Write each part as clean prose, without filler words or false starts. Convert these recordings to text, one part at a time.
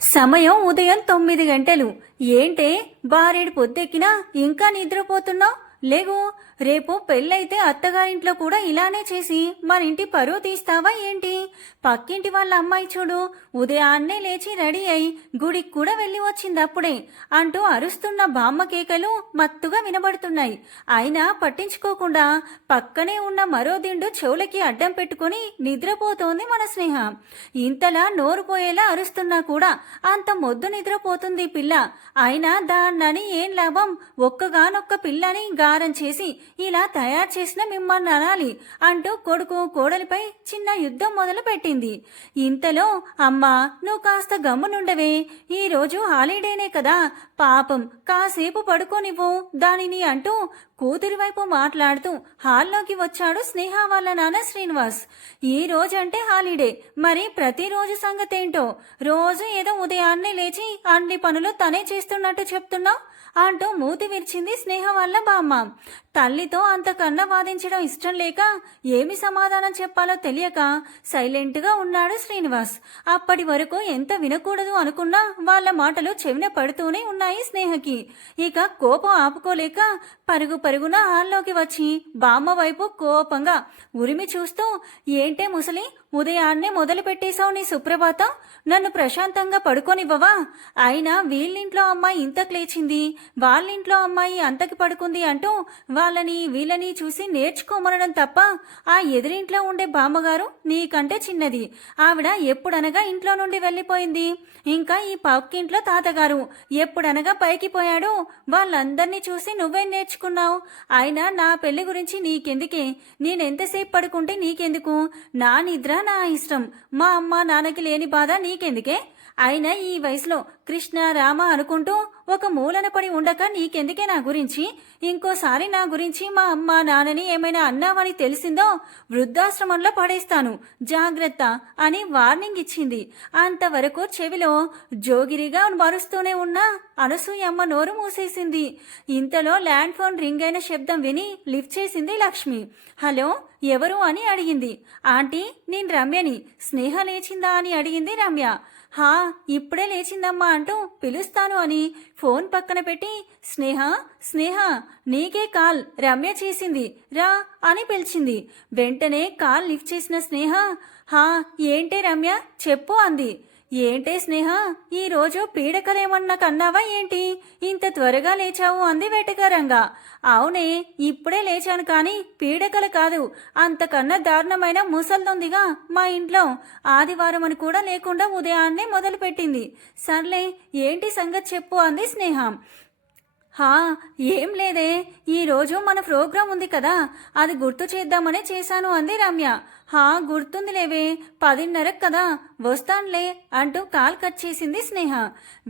సమయం ఉదయం 9 గంటలు. ఏంటే బారేడు పొద్దెక్కినా ఇంకా నిద్రపోతున్నావు? లేగు, రేపు పెళ్ళైతే అత్తగారింట్లో కూడా ఇలానే చేసి మన ఇంటి పరువు తీస్తావా ఏంటి? పక్కింటి వాళ్ళ అమ్మాయి చూడు, ఉదయాన్నే లేచి రెడీ అయి గుడికి కూడా వెళ్ళి వచ్చింది అప్పుడే అంటూ అరుస్తున్న బామ్మ కేకలు మత్తుగా వినబడుతున్నాయి. అయినా పట్టించుకోకుండా పక్కనే ఉన్న మరో దిండు చెవులకి అడ్డం పెట్టుకుని నిద్రపోతోంది మన స్నేహ. ఇంతలా నోరు పోయేలా అరుస్తున్నా కూడా అంత మొద్దు నిద్రపోతుంది పిల్ల. అయినా దాన్నని ఏం లాభం? ఒక్కగానొక్క పిల్లని గారం చేసి ఇలా తయారు చేసిన మిమ్మల్ని అనాలి అంటూ కొడుకు కోడలిపై చిన్న యుద్ధం మొదలు పెట్టింది. ఇంతలో అమ్మా, నువ్వు కాస్త గమ్మునుండవే, ఈ రోజు హాలిడేనే కదా, పాపం కాసేపు పడుకోనివ్వు దానిని అంటూ కూతురి వైపు మాట్లాడుతూ హాల్లోకి వచ్చాడు స్నేహ వాళ్ళ నాన్న శ్రీనివాస్. ఈ రోజంటే హాలిడే, మరి ప్రతిరోజు సంగతేంటో? రోజు ఏదో ఉదయాన్నే లేచి అన్ని పనులు తనే చేస్తున్నట్టు చెప్తున్నావు అంటూ మూతి విరిచింది స్నేహ వాళ్ళ బామ్మ. తల్లితో అంతకన్నా వాదించడం ఇష్టం లేక ఏమి సమాధానం చెప్పాలో తెలియక సైలెంట్గా ఉన్నాడు శ్రీనివాస్. అప్పటి వరకు ఎంత వినకూడదు అనుకున్నా వాళ్ళ మాటలు చెవిన పడుతూనే ఉన్నాయి స్నేహకి. ఇక కోపం ఆపుకోలేక పరుగున హాల్లోకి వచ్చి బామ్మ వైపు కోపంగా ఉరిమి చూస్తూ, ఏంటే ముసలి, ఉదయాన్నే మొదలు పెట్టేశావు నీ సుప్రభాతం? నన్ను ప్రశాంతంగా పడుకోనివ్వవా? అయినా వీళ్ళింట్లో అమ్మాయి ఇంతకు లేచింది, వాళ్ళింట్లో అమ్మాయి అంతకి పడుకుంది అంటూ వాళ్ళని వీళ్ళని చూసి నేర్చుకోమనడం తప్ప ఆ ఎదురింట్లో ఉండే బామ్మగారు నీకంటే చిన్నది. ఆవిడ ఎప్పుడనగా ఇంట్లో నుండి వెళ్ళిపోయింది. ఇంకా ఈ పక్కింట్లో తాతగారు ఎప్పుడనగా పైకి పోయాడు. వాళ్ళందరినీ చూసి నువ్వేం నేర్చుకున్నావు? అయినా నా పెళ్లి గురించి నీకెందుకే? నేనెంతసేపు పడుకుంటే నీకెందుకు? నా నిద్ర నా ఇష్టం. మా అమ్మ నాన్నకి లేని బాధ నీకెందుకే? అయినా ఈ వయసులో కృష్ణ రామ అనుకుంటూ ఒక మూలన పడి ఉండక నీకెందుకే నా గురించి? ఇంకోసారి నా గురించి మా అమ్మ నాన్నని ఏమైనా అన్నావని తెలిసిందో వృద్ధాశ్రమంలో పడేస్తాను, జాగ్రత్త అని వార్నింగ్ ఇచ్చింది. అంతవరకు చెవిలో జోగిరిగా మరుస్తూనే ఉన్న అనసూయమ్మ నోరు మూసేసింది. ఇంతలో ల్యాండ్ ఫోన్ రింగ్ అయిన శబ్దం విని లిఫ్ట్ చేసింది లక్ష్మి. హలో, ఎవరు అని అడిగింది. ఆంటీ, నేను రమ్యని. స్నేహ లేచిందా అని అడిగింది రమ్య. హా, ఇప్పుడే లేచిందమ్మా అంటూ పిలుస్తాను అని ఫోన్ పక్కన పెట్టి, స్నేహ స్నేహ నీకే కాల్, రమ్య చేసింది, రా అని పిలిచింది. వెంటనే కాల్ లిఫ్ట్ చేసిన స్నేహ, హా ఏంటే రమ్య చెప్పు అంది. ఏంటే స్నేహ, ఈరోజు పీడకలేమన్నా కన్నావా ఏంటి? ఇంత త్వరగా లేచావు అంది వెటకారంగా. అవునే, ఇప్పుడే లేచాను కానీ పీడకల కాదు, అంతకన్నా దారుణమైన ముసల్దొందిగా మా ఇంట్లో. ఆదివారం అని కూడా లేకుండా ఉదయాన్నే మొదలుపెట్టింది. సర్లే, ఏంటి సంగతి చెప్పు అంది స్నేహ. హా, ఏం లేదే, ఈరోజు మన ప్రోగ్రాం ఉంది కదా, అది గుర్తు చేద్దామనే చేశాను అంది రమ్య. హా, గుర్తుందిలేవే, 10:30 కదా, వస్తానులే అంటూ కాల్ కట్ చేసింది స్నేహ.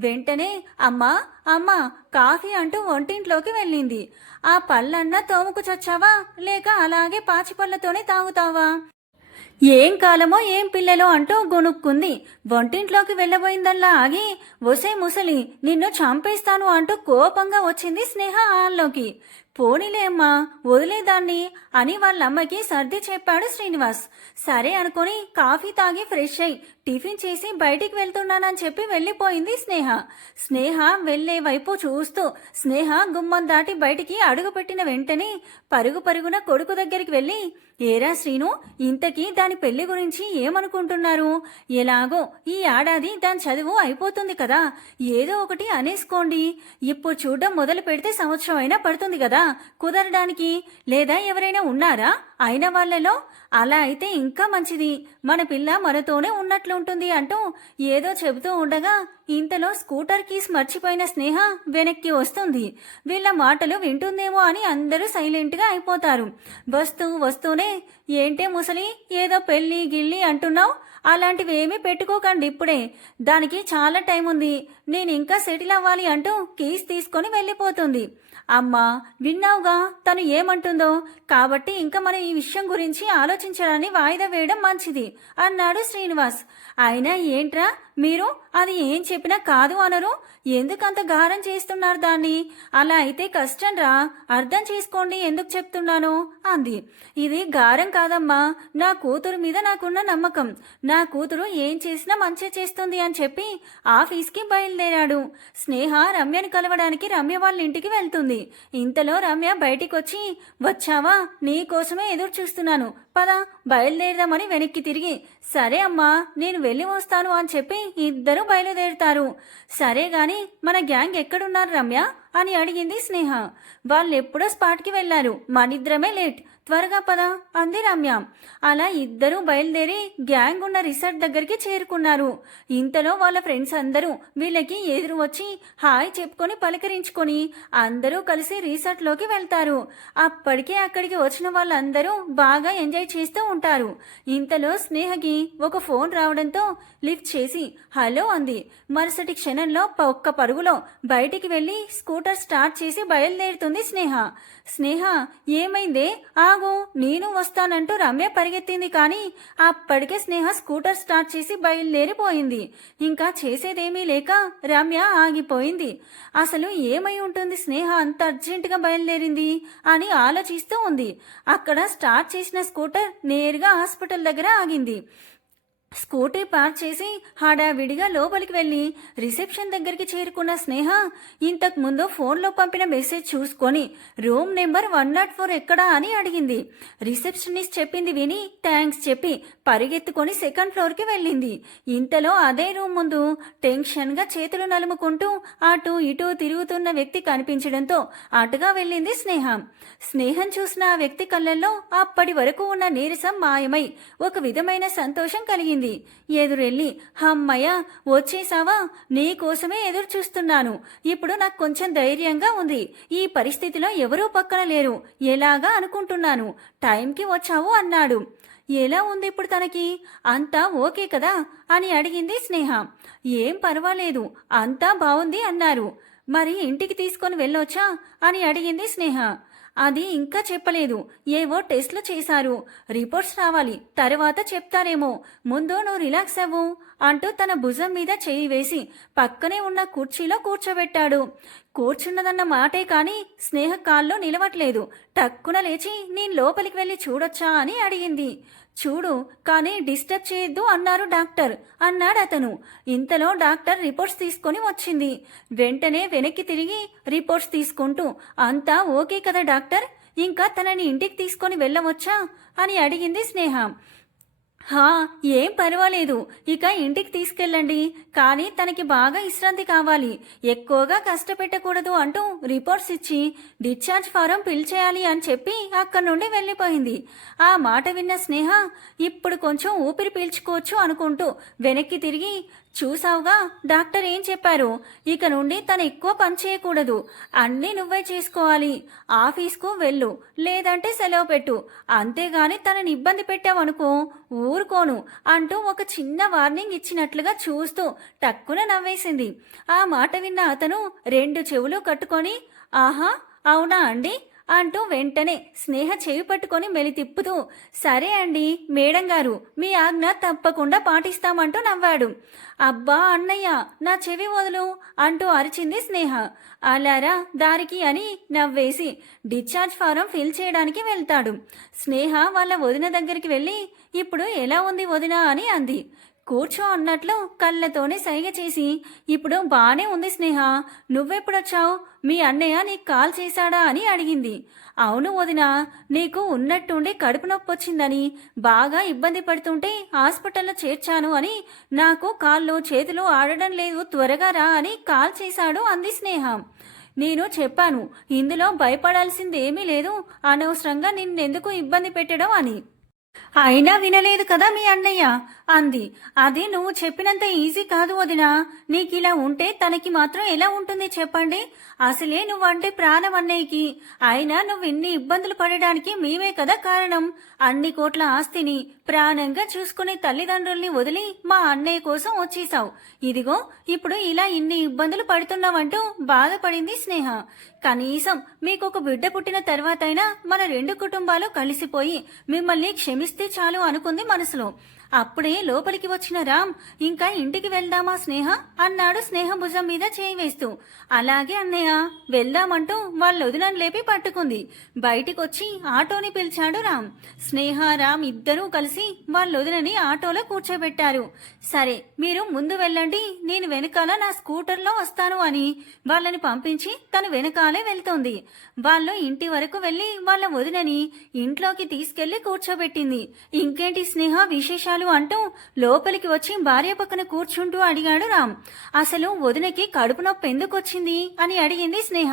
వెంటనే అమ్మా అమ్మా కాఫీ అంటూ వంటింట్లోకి వెళ్ళింది. ఆ పళ్ళన్నా తోముకు చచ్చావా, లేక అలాగే పాచిపళ్ళతోనే తాగుతావా? ఏం కాలమో ఏం పిల్లలో అంటూ గొనుక్కుంది. వంటింట్లోకి వెళ్ళబోయిందల్లా ఆగి, ఒసే ముసలి, నిన్ను చంపేస్తాను అంటూ కోపంగా వచ్చింది స్నేహ హాల్లోకి. పోనీలే అమ్మా, వదిలేదాన్ని అని వాళ్ళమ్మకి సర్ది చెప్పాడు శ్రీనివాస్. సరే అనుకుని కాఫీ తాగి ఫ్రెష్ అయి టిఫిన్ చేసి బయటికి వెళ్తున్నానని చెప్పి వెళ్ళిపోయింది స్నేహ. స్నేహ వెళ్లే వైపు చూస్తూ స్నేహ గుమ్మం దాటి బయటికి అడుగుపెట్టిన వెంటనే పరుగున కొడుకు దగ్గరికి వెళ్ళి, ఏరా శ్రీను, ఇంతకీ దాని పెళ్లి గురించి ఏమనుకుంటున్నారు? ఎలాగో ఈ ఏడాది దాని చదువు అయిపోతుంది కదా, ఏదో ఒకటి అనేసుకోండి. ఇప్పుడు చూడడం మొదలు పెడితే సంవత్సరం అయినా పడుతుంది కదా కుదరడానికి. లేదా ఎవరైనా ఉన్నారా అయిన వాళ్ళలో? అలా అయితే ఇంకా మంచిది, మన పిల్ల మనతోనే ఉన్నట్లుంటుంది అంటూ ఏదో చెబుతూ ఉండగా ఇంతలో స్కూటర్ కీస్ మర్చిపోయిన స్నేహ వెనక్కి వస్తుంది. వీళ్ళ మాటలు వింటుందేమో అని అందరూ సైలెంట్గా అయిపోతారు. వస్తూనే, ఏంటే ముసలి, ఏదో పెళ్ళి గిల్లి అంటున్నావు? అలాంటివి ఏమీ పెట్టుకోకండి ఇప్పుడే, దానికి చాలా టైం ఉంది, నేను ఇంకా సెటిల్ అవ్వాలి అంటూ కీస్ తీసుకొని వెళ్ళిపోతుంది. అమ్మా, విన్నావుగా తను ఏమంటుందో, కాబట్టి ఇంకా మనం ఈ విషయం గురించి ఆలోచించడాన్ని వాయిదా వేయడం మంచిది అన్నాడు శ్రీనివాస్. అయినా ఏంట్రా మీరు అది ఏం చెప్పినా కాదు అనరు? ఎందుకంత గారం చేస్తున్నారు దాన్ని? అలా అయితే కష్టం రా, అర్థం చేసుకోండి ఎందుకు చెప్తున్నాను అంది. ఇది గారం కాదమ్మా, నా కూతురు మీద నాకున్న నమ్మకం. నా కూతురు ఏం చేసినా మంచి చేస్తుంది అని చెప్పి ఆఫీస్కి బయలుదేరాడు. స్నేహ రమ్యని కలవడానికి రమ్య వాళ్ళ ఇంటికి వెళ్తుంది. ఇంతలో రమ్య బయటికి వచ్చి, వచ్చావా, నీ కోసమే ఎదురు చూస్తున్నాను, పద బయలుదేరదామని వెనక్కి తిరిగి, సరే అమ్మా నేను వెళ్ళి వస్తాను అని చెప్పి ఇద్దరు బయలుదేరుతారు. సరే గాని మన గ్యాంగ్ ఎక్కడున్నారు రమ్య అని అడిగింది స్నేహ. వాళ్ళెప్పుడో స్పాట్కి వెళ్లారు, మనిద్దరమే లేట్, త్వరగా పద అంది రమ్య. అలా ఇద్దరూ బయలుదేరి గ్యాంగ్ ఉన్న రిసార్ట్ దగ్గరికి చేరుకున్నారు. ఇంతలో వాళ్ళ ఫ్రెండ్స్ అందరూ వీళ్ళకి ఎదురు వచ్చి హాయ్ చెప్పుకొని పలకరించుకొని అందరూ కలిసి రిసార్ట్లోకి వెళ్తారు. అప్పటికే అక్కడికి వచ్చిన వాళ్ళందరూ బాగా ఎంజాయ్ చేస్తూ ఉంటారు. ఇంతలో స్నేహకి ఒక ఫోన్ రావడంతో లిఫ్ట్ చేసి హలో అంది. మరుసటి క్షణంలో ఒక్క పరుగులో బయటికి వెళ్లి స్కూటర్ స్టార్ట్ చేసి బయలుదేరుతుంది స్నేహ. స్నేహ ఏమైందే, ఆగు నేను వస్తానంటూ రమ్య పరిగెత్తింది. కానీ అప్పటికే స్నేహ స్కూటర్ స్టార్ట్ చేసి బయలుదేరిపోయింది. ఇంకా చేసేదేమీ లేక రమ్య ఆగిపోయింది. అసలు ఏమై ఉంటుంది స్నేహ అంత అర్జెంటుగా బయలుదేరింది అని ఆలోచిస్తూ ఉంది. అక్కడ స్టార్ట్ చేసిన స్కూటర్ నేరుగా హాస్పిటల్ దగ్గర ఆగింది. స్కూటీ పార్క్ చేసి హడావిడిగా లోపలికి వెళ్ళి రిసెప్షన్ దగ్గరికి చేరుకున్న స్నేహ ఇంతకు ముందు ఫోన్లో పంపిన మెసేజ్ చూసుకొని రూమ్ నెంబర్ 104 ఎక్కడా అని అడిగింది. రిసెప్షనిస్ట్ చెప్పింది విని థ్యాంక్స్ చెప్పి పరిగెత్తుకొని సెకండ్ ఫ్లోర్కి వెళ్ళింది. ఇంతలో అదే రూమ్ ముందు టెన్షన్గా చేతులు నలుముకుంటూ అటు ఇటు తిరుగుతున్న వ్యక్తి కనిపించడంతో అటుగా వెళ్ళింది స్నేహ. స్నేహం చూసిన ఆ వ్యక్తి కళ్ళల్లో అప్పటి వరకు ఉన్న నీరసం మాయమై ఒక విధమైన సంతోషం కలిగింది. ఎదురెళ్ళి హమ్మయ్య వచ్చేసావా, నీ కోసమే ఎదురు చూస్తున్నాను, ఇప్పుడు నాకు కొంచెం ధైర్యంగా ఉంది, ఈ పరిస్థితిలో ఎవరూ పక్కన లేరు, ఎలాగా అనుకుంటున్నాను, టైంకి వచ్చావు అన్నాడు. ఎలా ఉంది ఇప్పుడు తనకి, అంతా ఓకే కదా అని అడిగింది స్నేహ. ఏం పర్వాలేదు, అంతా బాగుంది అన్నారు. మరి ఇంటికి తీసుకొని వెళ్ళొచ్చా అని అడిగింది స్నేహ. అది ఇంకా చెప్పలేదు, ఏవో టెస్ట్లు చేశారు, రిపోర్ట్స్ రావాలి, తర్వాత చెప్తారేమో, ముందు నువ్వు రిలాక్స్ అవ్వు అంటూ తన భుజం మీద చేయి వేసి పక్కనే ఉన్న కుర్చీలో కూర్చోబెట్టాడు. కూర్చున్నదన్న మాటే కానీ స్నేహ కాల్లో నిలవట్లేదు. టక్కున లేచి నేను లోపలికి వెళ్ళి చూడొచ్చా అని అడిగింది. చూడు, కానీ డిస్టర్బ్ చేయొద్దు అన్నారు డాక్టర్ అన్నాడు అతను. ఇంతలో డాక్టర్ రిపోర్ట్స్ తీసుకొని వచ్చింది. వెంటనే వెనక్కి తిరిగి రిపోర్ట్స్ తీసుకుంటూ అంతా ఓకే కదా డాక్టర్, ఇంకా తనని ఇంటికి తీసుకొని వెళ్ళవచ్చా అని అడిగింది స్నేహ. హా, ఏం పర్వాలేదు, ఇక ఇంటికి తీసుకెళ్ళండి, కానీ తనకి బాగా విశ్రాంతి కావాలి, ఎక్కువగా కష్టపెట్టకూడదు అంటూ రిపోర్ట్స్ ఇచ్చి డిశ్చార్జ్ ఫారం ఫిల్ చేయాలి అని చెప్పి అక్కడి నుండి వెళ్ళిపోయింది. ఆ మాట విన్న స్నేహ ఇప్పుడు కొంచెం ఊపిరి పీల్చుకోవచ్చు అనుకుంటూ వెనక్కి తిరిగి, చూసావుగా డాక్టర్ ఏం చెప్పారు, ఇక నుండి తను ఎక్కువ పని చేయకూడదు, అన్నీ నువ్వే చేసుకోవాలి, ఆఫీస్కు వెళ్ళు, లేదంటే సెలవు పెట్టు, అంతేగాని తనని ఇబ్బంది పెట్టావనుకో ఊరుకోను అంటూ ఒక చిన్న వార్నింగ్ ఇచ్చినట్లుగా చూస్తూ టక్కున నవ్వేసింది. ఆ మాట విన్న అతను రెండు చెవులు కట్టుకొని ఆహా అవునా అండి అంటూ వెంటనే స్నేహ చెవి పట్టుకొని మెలి తిప్పుతూ సరే అండి మేడం గారు, మీ ఆజ్ఞ తప్పకుండా పాటిస్తామంటూ నవ్వాడు. అబ్బా అన్నయ్య, నా చెవి వదులు అంటూ అరిచింది స్నేహ. అలారా దారికి అని నవ్వేసి డిశ్చార్జ్ ఫారం ఫిల్ చేయడానికి వెళ్తాడు. స్నేహ వాళ్ళ వదిన దగ్గరికి వెళ్ళి ఇప్పుడు ఎలా ఉంది వదిన అని అంది. కూర్చో అన్నట్లు కళ్ళతోనే సైగ చేసి ఇప్పుడు బానే ఉంది స్నేహ, నువ్వెప్పుడొచ్చావు, మీ అన్నయ్య నీకు కాల్ చేశాడా అని అడిగింది. అవును వదినా, నీకు ఉన్నట్టుండి కడుపు నొప్పి వచ్చిందని బాగా ఇబ్బంది పడుతుంటే హాస్పిటల్లో చేర్చాను అని, నాకు కాళ్ళు చేతులు ఆడడం లేదు, త్వరగా రా అని కాల్ చేశాడు అంది స్నేహ. నేను చెప్పాను ఇందులో భయపడాల్సిందేమీ లేదు, అనవసరంగా నిన్నెందుకు ఇబ్బంది పెట్టడం అని. అయినా వినలేదు కదా మీ అన్నయ్య అంది. అది నువ్వు చెప్పినంత ఈజీ కాదు వదినా, నీకిలా ఉంటే తనకి మాత్రం ఎలా ఉంటుంది చెప్పండి, అసలే నువ్వంటే ప్రాణం అన్నయ్యకి, అయినా నువ్వు ఇన్ని ఇబ్బందులు పడడానికి మేమే కదా కారణం, అన్ని కోట్ల ఆస్తిని ప్రాణంగా చూసుకునే తల్లిదండ్రుల్ని వదిలి మా అన్నయ్య కోసం వచ్చేసావు, ఇదిగో ఇప్పుడు ఇలా ఇన్ని ఇబ్బందులు పడుతున్నావంటూ బాధపడింది స్నేహ. కనీసం మీకొక బిడ్డ పుట్టిన తర్వాతైనా మన రెండు కుటుంబాలు కలిసిపోయి మిమ్మల్ని క్షమిస్తే చాలు అనుకుంది మనసులో. అప్పుడే లోపలికి వచ్చిన రామ్, ఇంకా ఇంటికి వెళ్దామా స్నేహ అన్నాడు స్నేహ భుజం మీద చేయి వేస్తూ. అలాగే అన్నయ్య, వెళ్దామంటూ వాళ్ళ వదినను లేపి పట్టుకుంది. బయటికొచ్చి ఆటోని పిలిచాడు రామ్. స్నేహ రామ్ ఇద్దరూ కలిసి వాళ్ళ వదినని ఆటోలో కూర్చోబెట్టారు. సరే, మీరు ముందు వెళ్ళండి, నేను వెనకాల నా స్కూటర్లో వస్తాను అని వాళ్ళని పంపించి తను వెనకాలే వెళ్తోంది. వాళ్ళు ఇంటి వరకు వెళ్లి వాళ్ళ వదినని ఇంట్లోకి తీసుకెళ్లి కూర్చోబెట్టింది. ఇంకేంటి స్నేహ విశేషాలు అంటూ లోపలికి వచ్చి భార్య పక్కన కూర్చుంటూ అడిగాడు రామ్. అసలు వదినకి కడుపు నొప్పి ఎందుకొచ్చింది అని అడిగింది స్నేహ.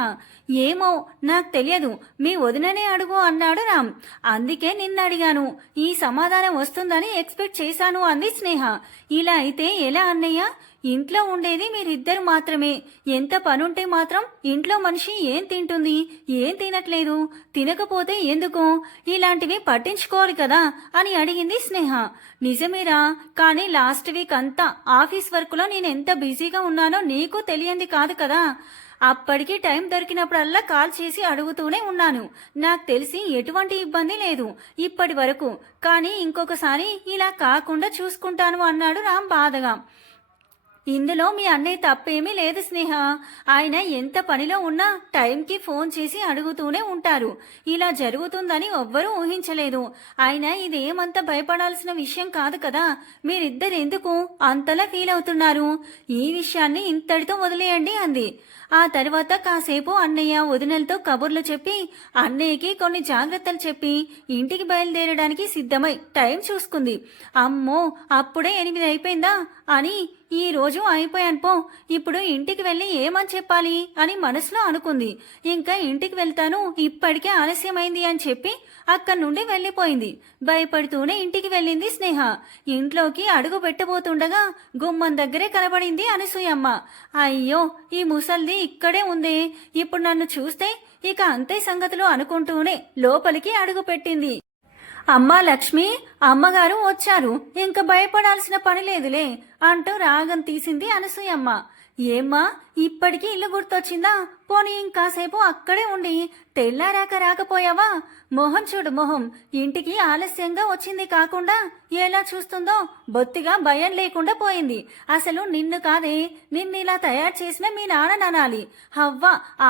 ఏమో నాకు తెలియదు, మీ వదిననే అడుగు అన్నాడు రామ్. అందుకే నిన్న అడిగాను, ఈ సమాధానం వస్తుందని ఎక్స్పెక్ట్ చేశాను అంది స్నేహ. ఇలా అయితే ఎలా అన్నయ్య? ఇంట్లో ఉండేది మీరిద్దరు మాత్రమే. ఎంత పనుంటే మాత్రం ఇంట్లో మనిషి ఏం తింటుంది, ఏం తినట్లేదు, తినకపోతే ఎందుకు, ఇలాంటివి పట్టించుకోవాలి కదా అని అడిగింది స్నేహ. నిజమేరా, కానీ లాస్ట్ వీక్ అంతా ఆఫీస్ వర్క్లో నేను ఎంత బిజీగా ఉన్నానో నీకు తెలియంది కాదు కదా. అప్పటికి టైం దొరికినప్పుడల్లా కాల్ చేసి అడుగుతూనే ఉన్నాను. నాకు తెలిసి ఎటువంటి ఇబ్బంది లేదు ఇప్పటి వరకు, కానీ ఇంకొకసారి ఇలా కాకుండా చూసుకుంటాను అన్నాడు రామ్ బాధగా. ఇందులో మీ అన్నయ్య తప్పేమీ లేదు స్నేహ. ఆయన ఎంత పనిలో ఉన్నా టైంకి ఫోన్ చేసి అడుగుతూనే ఉంటారు. ఇలా జరుగుతుందని ఎవ్వరూ ఊహించలేదు. ఆయన ఇదేమంత భయపడాల్సిన విషయం కాదు కదా. మీరిద్దరు ఎందుకు అంతలా ఫీల్ అవుతున్నారు? ఈ విషయాన్ని ఇంతటితో వదిలేయండి అంది. ఆ తర్వాత కాసేపు అన్నయ్య వదినలతో కబుర్లు చెప్పి అన్నయ్యకి కొన్ని జాగ్రత్తలు చెప్పి ఇంటికి బయలుదేరడానికి సిద్ధమై టైం చూసుకుంది. అమ్మో, అప్పుడే 8 అయిపోయిందా అని, ఈ రోజు అయిపోయాను పో, ఇప్పుడు ఇంటికి వెళ్ళి ఏమని చెప్పాలి అని మనసులో అనుకుంది. ఇంకా ఇంటికి వెళ్తాను, ఇప్పటికే ఆలస్యమైంది అని చెప్పి అక్కడి నుండి వెళ్ళిపోయింది. భయపడుతూనే ఇంటికి వెళ్ళింది స్నేహ. ఇంట్లోకి అడుగు పెట్టబోతుండగా గుమ్మం దగ్గరే కనబడింది అనసూయమ్మ. అయ్యో, ఈ ముసల్ది ఇక్కడే ఉందే, ఇప్పుడు నన్ను చూస్తే ఇక అంతే సంగతులు అనుకుంటూనే లోపలికి అడుగు పెట్టింది. అమ్మా లక్ష్మి, అమ్మగారు వచ్చారు, ఇంక భయపడాల్సిన పని లేదులే అంటూ రాగం తీసింది అనసూయమ్మ. ఏమ్మా, ఇప్పటికీ ఇల్లు గుర్తొచ్చిందా? పోనీ ఇంకాసేపు అక్కడే ఉండి తెల్లారాక రాకపోయావా? మొహం చూడు మొహం, ఇంటికి ఆలస్యంగా వచ్చింది కాకుండా ఎలా చూస్తుందో బొత్తిగా భయం లేకుండా పోయింది. అసలు నిన్ను కాదే, నిన్నిలా తయారు చేసిన మీ నాన్న అనాలి. హవ్వ,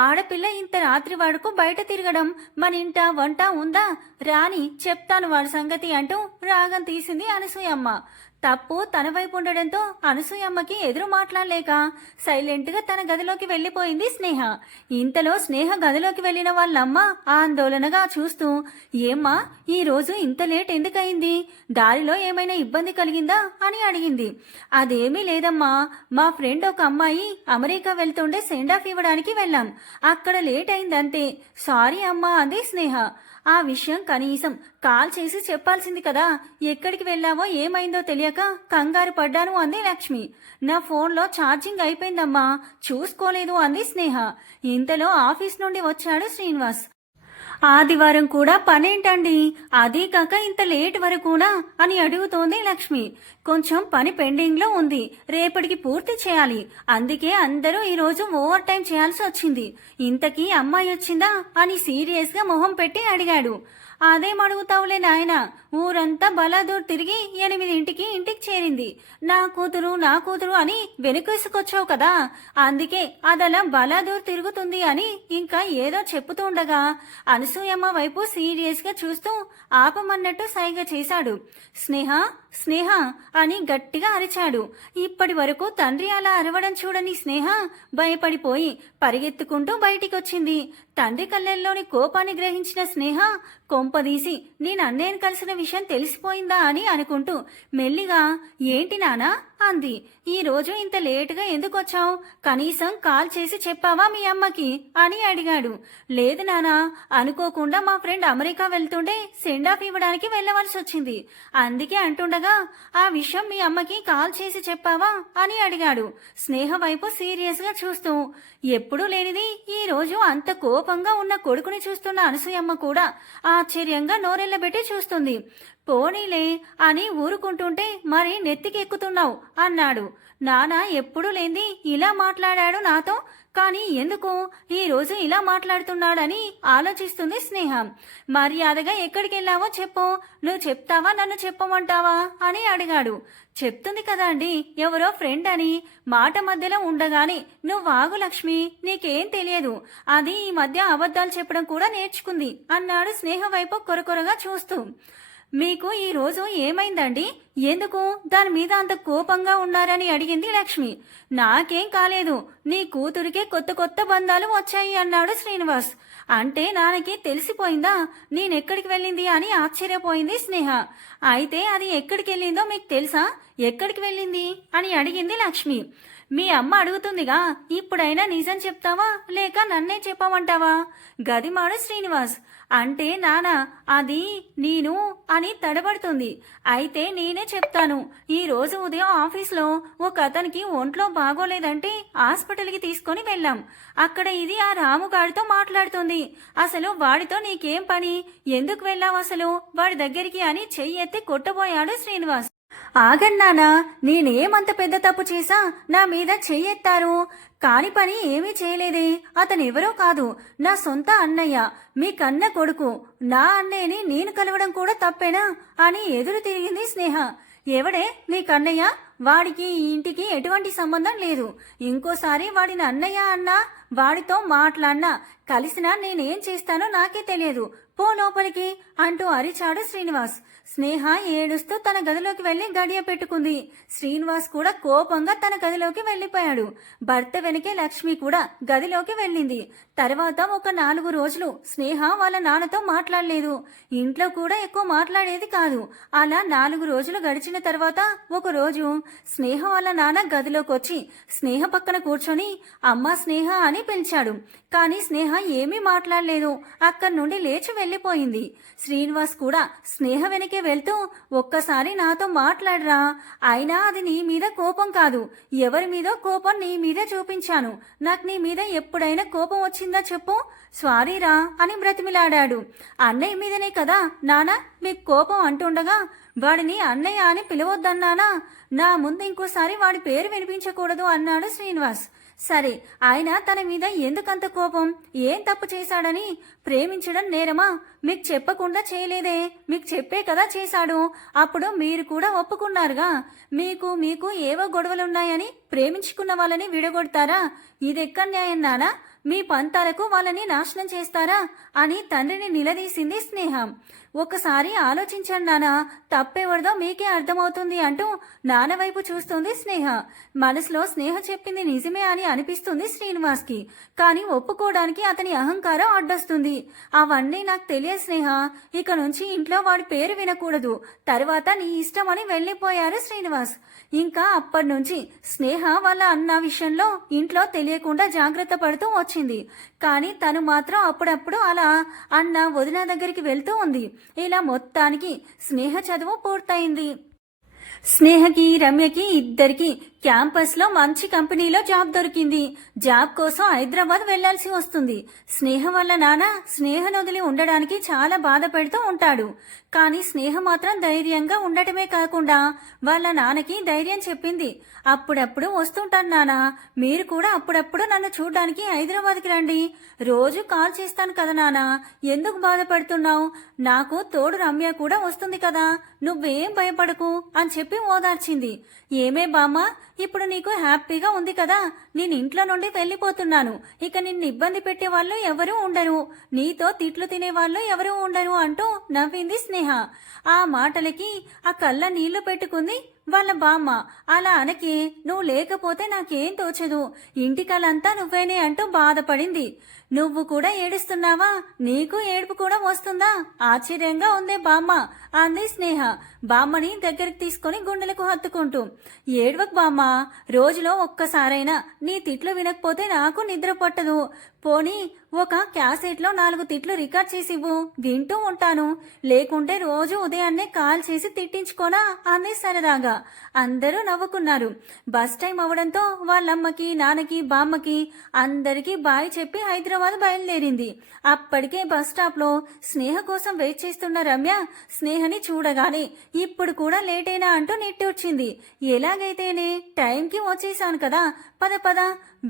ఆడపిల్ల ఇంత రాత్రి వరకు బయట తిరగడం మన ఇంట వంట ఉందా? రాని చెప్తాను వాడి సంగతి అంటూ రాగం తీసింది అనసూయమ్మ. తప్పు తన వైపు ఉండడంతో అనసూయమ్మకి ఎదురు మాట్లాడలేక సైలెంట్గా తన గదిలోకి వెళ్ళిపోయింది స్నేహ. ఇంతలో స్నేహ గదిలోకి వెళ్ళిన వాళ్ళమ్మ ఆందోళనగా చూస్తూ, ఏమ్మా, ఈ రోజు ఇంత లేట్ ఎందుకయింది? దారిలో ఏమైనా ఇబ్బంది కలిగిందా అని అడిగింది. అదేమీ లేదమ్మా, మా ఫ్రెండ్ ఒక అమ్మాయి అమెరికా వెళ్తుండే సెండ్ ఆఫ్ ఇవ్వడానికి వెళ్ళాం, అక్కడ లేట్ అయిందంతే, సారీ అమ్మా అంది స్నేహ. ఆ విషయం కనీసం కాల్ చేసి చెప్పాల్సింది కదా. ఎక్కడికి వెళ్ళావో ఏమైందో తెలియక కంగారు పడ్డాను అంది లక్ష్మి. నా ఫోన్లో ఛార్జింగ్ అయిపోయిందమ్మా, చూసుకోలేదు అంది స్నేహ. ఇంతలో ఆఫీస్ నుండి వచ్చాడు శ్రీనివాస్. ఆదివారం కూడా పనేంటండి, అదీ కాక ఇంత లేట్ వరకునా అని అడుగుతోంది లక్ష్మి. కొంచెం పని పెండింగ్లో ఉంది, రేపటికి పూర్తి చేయాలి, అందుకే అందరూ ఈరోజు ఓవర్ టైం చేయాల్సి వచ్చింది. ఇంతకీ అమ్మాయి వచ్చిందా అని సీరియస్గా మొహం పెట్టి అడిగాడు. అదేం అడుగుతావులే నాయన, ఊరంతా బలాదూర్ తిరిగి 8ంటికి ఇంటికి చేరింది. నా కూతురు అని వెనుకేసుకొచ్చావు కదా, అందుకే అదలా బలాదూర్ తిరుగుతుంది అని ఇంకా ఏదో చెప్పుతుండగా అనసూయమ్మ వైపు సీరియస్గా చూస్తూ ఆపమన్నట్టు సైగ చేశాడు. స్నేహ స్నేహ అని గట్టిగా అరిచాడు. ఇప్పటి వరకు తండ్రి అలా అరవడం చూడని స్నేహ భయపడిపోయి పరిగెత్తుకుంటూ బయటికొచ్చింది. తండ్రి కళ్ళల్లోని కోపాన్ని గ్రహించిన స్నేహ కొంపదీసి నేను అన్నయ్యను కలిసిన విషయం తెలిసిపోయిందా అని అనుకుంటూ మెల్లిగా, ఏంటి నానా అంది. ఈ రోజు ఇంత లేటుగా ఎందుకు వచ్చావు? కనీసం కాల్ చేసి చెప్పావా మీ అమ్మకి అని అడిగాడు. లేదు నానా, అనుకోకుండా మా ఫ్రెండ్ అమెరికా వెళ్తుండే సెండ్ ఆఫ్ ఇవ్వడానికి వెళ్ళవలసి వచ్చింది, అందుకే అంటుండగా ఆ విషయం మీ అమ్మకి కాల్ చేసి చెప్పావా అని అడిగాడు స్నేహ వైపు సీరియస్గా చూస్తూ. ఎప్పుడూ లేనిది ఈ రోజు అంత కోపంగా ఉన్న కొడుకుని చూస్తున్న అనసూయమ్మ కూడా ఆశ్చర్యంగా నోరెళ్లబెట్టి చూస్తుంది. పోనీలే అని ఊరుకుంటుంటే మరి నెత్తికెక్కుతున్నావు అన్నాడు. నాన్న ఎప్పుడూ లేంది ఇలా మాట్లాడాడు నాతో, కానీ ఎందుకు ఈరోజు ఇలా మాట్లాడుతున్నాడని ఆలోచిస్తుంది స్నేహ. మర్యాదగా ఎక్కడికి వెళ్ళావో చెప్పు, నువ్వు చెప్తావా నన్ను చెప్పమంటావా అని అడిగాడు. చెప్తుంది కదా అండి, ఎవరో ఫ్రెండ్ అని. మాట మధ్యలో ఉండగానే నువ్వు వాగు లక్ష్మి, నీకేం తెలియదు, అది ఈ మధ్య అబద్ధాలు చెప్పడం కూడా నేర్చుకుంది అన్నాడు స్నేహ వైపు కొరకొరగా చూస్తూ. మీకు ఈ రోజు ఏమైందండి, ఎందుకు దాని మీద అంత కోపంగా ఉన్నారని అడిగింది లక్ష్మి. నాకేం కాలేదు, నీ కూతురికే కొత్త కొత్త బంధాలు వచ్చాయి అన్నాడు శ్రీనివాస్. అంటే నాన్నకి తెలిసిపోయిందా నేనెక్కడికి వెళ్ళింది అని ఆశ్చర్యపోయింది స్నేహ. అయితే అది ఎక్కడికి వెళ్ళిందో మీకు తెలుసా, ఎక్కడికి వెళ్ళింది అని అడిగింది లక్ష్మి. మీ అమ్మ అడుగుతుందిగా, ఇప్పుడైనా నిజం చెప్తావా లేక నన్నే చెప్పమంటావా, గదిమాడు శ్రీనివాస్. అంటే నాన్న అది నేను అని తడబడుతుంది. అయితే నేనే చెప్తాను. ఈ రోజు ఉదయం ఆఫీస్లో ఒక అతనికి ఒంట్లో బాగోలేదంటే హాస్పిటల్కి తీసుకొని వెళ్ళాం. అక్కడ ఇది ఆ రాముగాడితో మాట్లాడుతుంది. అసలు వాడితో నీకేం పని, ఎందుకు వెళ్ళావు అసలు వాడి దగ్గరికి అని చెయ్యి ఎత్తి కొట్టబోయాడు శ్రీనివాస్. ఆగన్నానా, నేనేమంత పెద్ద తప్పు చేశా నా మీద చెయ్యెత్తారు, కాని పని ఏమీ చేయలేదే. అతనెవరో కాదు, నా సొంత అన్నయ్య, మీ కన్న కొడుకు. నా అన్నయ్యని నేను కలవడం కూడా తప్పేనా అని ఎదురు తిరిగింది స్నేహ. ఎవడే నీ కన్నయ్య, వాడికి ఈ ఇంటికి ఎటువంటి సంబంధం లేదు. ఇంకోసారి వాడిని అన్నయ్య అన్నా, వాడితో మాట్లాడినా, కలిసినా నేనేం చేస్తానో నాకే తెలియదు, పో లోపలికి అంటూ అరిచాడు శ్రీనివాస్. స్నేహ ఏడుస్తూ తన గదిలోకి వెళ్లి గడియ పెట్టుకుంది. శ్రీనివాస్ కూడా కోపంగా తన గదిలోకి వెళ్లిపోయాడు. భర్త వెనకే లక్ష్మి కూడా గదిలోకి వెళ్ళింది. తర్వాత ఒక 4 రోజులు స్నేహ వాళ్ళ నాన్నతో మాట్లాడలేదు. ఇంట్లో కూడా ఎక్కువ మాట్లాడేది కాదు. అలా 4 రోజులు గడిచిన తర్వాత ఒక రోజు స్నేహ వాళ్ళ నాన్న గదిలోకి వచ్చి స్నేహ పక్కన కూర్చొని అమ్మా స్నేహ అని పిలిచాడు. కానీ స్నేహ ఏమీ మాట్లాడలేదు. అక్కడి నుండి లేచి వెళ్లిపోయింది. శ్రీనివాస్ కూడా స్నేహ వెనకే వెళ్తూ, ఒక్కసారి నాతో మాట్లాడరా, అయినా అది నీ మీద కోపం కాదు, ఎవరి మీదో కోపం నీ మీదే చూపించాను, నాకు నీ మీద ఎప్పుడైనా కోపం వచ్చిందా చెప్పు, సారీరా అని బ్రతిమిలాడాడు. అన్నయ్య మీదనే కదా నాన్న మీకు కోపం అంటుండగా వాడిని అన్నయ్య అని పిలవద్దన్నానా, నా ముందు ఇంకోసారి వాడి పేరు వినిపించకూడదు అన్నాడు శ్రీనివాస్. సరే, ఆయన తన మీద ఎందుకంత కోపం, ఏం తప్పు చేశాడని, ప్రేమించడం నేరమా, మీకు చెప్పకుండా చేయలేదే, మీకు చెప్పే కదా చేశాడు, అప్పుడు మీరు కూడా ఒప్పుకున్నారుగా. మీకు ఏవో గొడవలున్నాయని ప్రేమించుకున్న వాళ్ళని విడగొడతారా, ఇదెక్కడ న్యాయం నానా, మీ పంతాలకు వాళ్ళని నాశనం చేస్తారా అని తండ్రిని నిలదీసింది స్నేహ. ఒకసారి ఆలోచించండి నానా, తప్పెవరిదో మీకే అర్థమవుతుంది అంటూ నాన్న వైపు చూస్తుంది స్నేహ. మనసులో స్నేహ చెప్పింది నిజమే అని అనిపిస్తుంది శ్రీనివాస్కి. కానీ ఒప్పుకోవడానికి అతని అహంకారం అడ్డొస్తుంది. అవన్నీ నాకు తెలియదు స్నేహ, ఇక నుంచి ఇంట్లో వాడి పేరు వినకూడదు, తర్వాత నీ ఇష్టం అని వెళ్ళిపోయారు శ్రీనివాస్. ఇంకా అప్పటి నుంచి స్నేహ వాళ్ళ అన్న విషయంలో ఇంట్లో తెలియకుండా జాగ్రత్త పడుతూ వచ్చింది. కానీ తను మాత్రం అప్పుడప్పుడు అలా అన్న వదిన దగ్గరికి వెళ్తూ ఉంది. ఇలా మొత్తానికి స్నేహ చదువు పూర్తయింది. స్నేహకి రమ్యకి ఇద్దరికి క్యాంపస్ లో మంచి కంపెనీలో జాబ్ దొరికింది. జాబ్ కోసం హైదరాబాద్ వెళ్లాల్సి వస్తుంది. స్నేహ వల్ల నాన్న స్నేహను వదిలి ఉండడానికి చాలా బాధపడుతూ ఉంటాడు. కానీ స్నేహ మాత్రం ధైర్యంగా ఉండటమే కాకుండా వాళ్ళ నాన్నకి ధైర్యం చెప్పింది. అప్పుడప్పుడు వస్తుంటాను నాన్న, మీరు కూడా అప్పుడప్పుడు నన్ను చూడ్డానికి హైదరాబాద్కి రండి, రోజు కాల్ చేస్తాను కదా నాన్న, ఎందుకు బాధపడుతున్నావు, నాకు తోడు రమ్య కూడా వస్తుంది కదా, నువ్వేం భయపడకు అని చెప్పి ఓదార్చింది. ఏమే బామ్మ, ఇప్పుడు నీకు హ్యాపీగా ఉంది కదా, నేను ఇంట్లో నుండి వెళ్ళిపోతున్నాను, ఇక నిన్ను ఇబ్బంది పెట్టే వాళ్ళు ఎవరూ ఉండరు, నీతో తిట్లు తినే వాళ్ళు ఎవరూ ఉండరు అంటూ నవ్వింది స్నేహ. ఆ మాటలకి ఆ కళ్ళ నీళ్లు పెట్టుకుంది వాళ్ళ బామ్మ. అలా అనకే, నువ్వు లేకపోతే నాకేం తోచదు, ఇంటికలంతా నువ్వేనే అంటూ బాధపడింది. నువ్వు కూడా ఏడుస్తున్నావా, నీకు ఏడుపు కూడా వస్తుందా, ఆశ్చర్యంగా ఉందే బామ్మ అంది స్నేహ బామ్మని దగ్గరికి తీసుకొని గుండెలకు హత్తుకుంటూ. ఏడవకు బామ్మ, రోజులో ఒక్కసారైనా నీ తిట్లు వినకపోతే నాకు నిద్ర పట్టదు, పోనీ ఒక క్యాసెట్లో 4 తిట్లు రికార్డ్ చేసి ఇవ్వు, వింటూ ఉంటాను. లేకుంటే రోజు ఉదయాన్నే కాల్ చేసి తిట్టించుకోనా అంది సరదాగా. అందరూ నవ్వుకున్నారు. బస్ టైం అవడంతో వాళ్ళమ్మకి, నాన్నకి, బామ్మకి అందరికీ బాయ్ చెప్పి హైదరాబాద్ బయలుదేరింది. అప్పటికే బస్ స్టాప్ లో స్నేహ కోసం వెయిట్ చేస్తున్న రమ్య స్నేహని చూడగానే ఇప్పుడు కూడా లేటేనా అంటూ నిట్టూర్చింది. ఎలాగైతేనే టైంకి వచ్చేసాను కదా, పద పద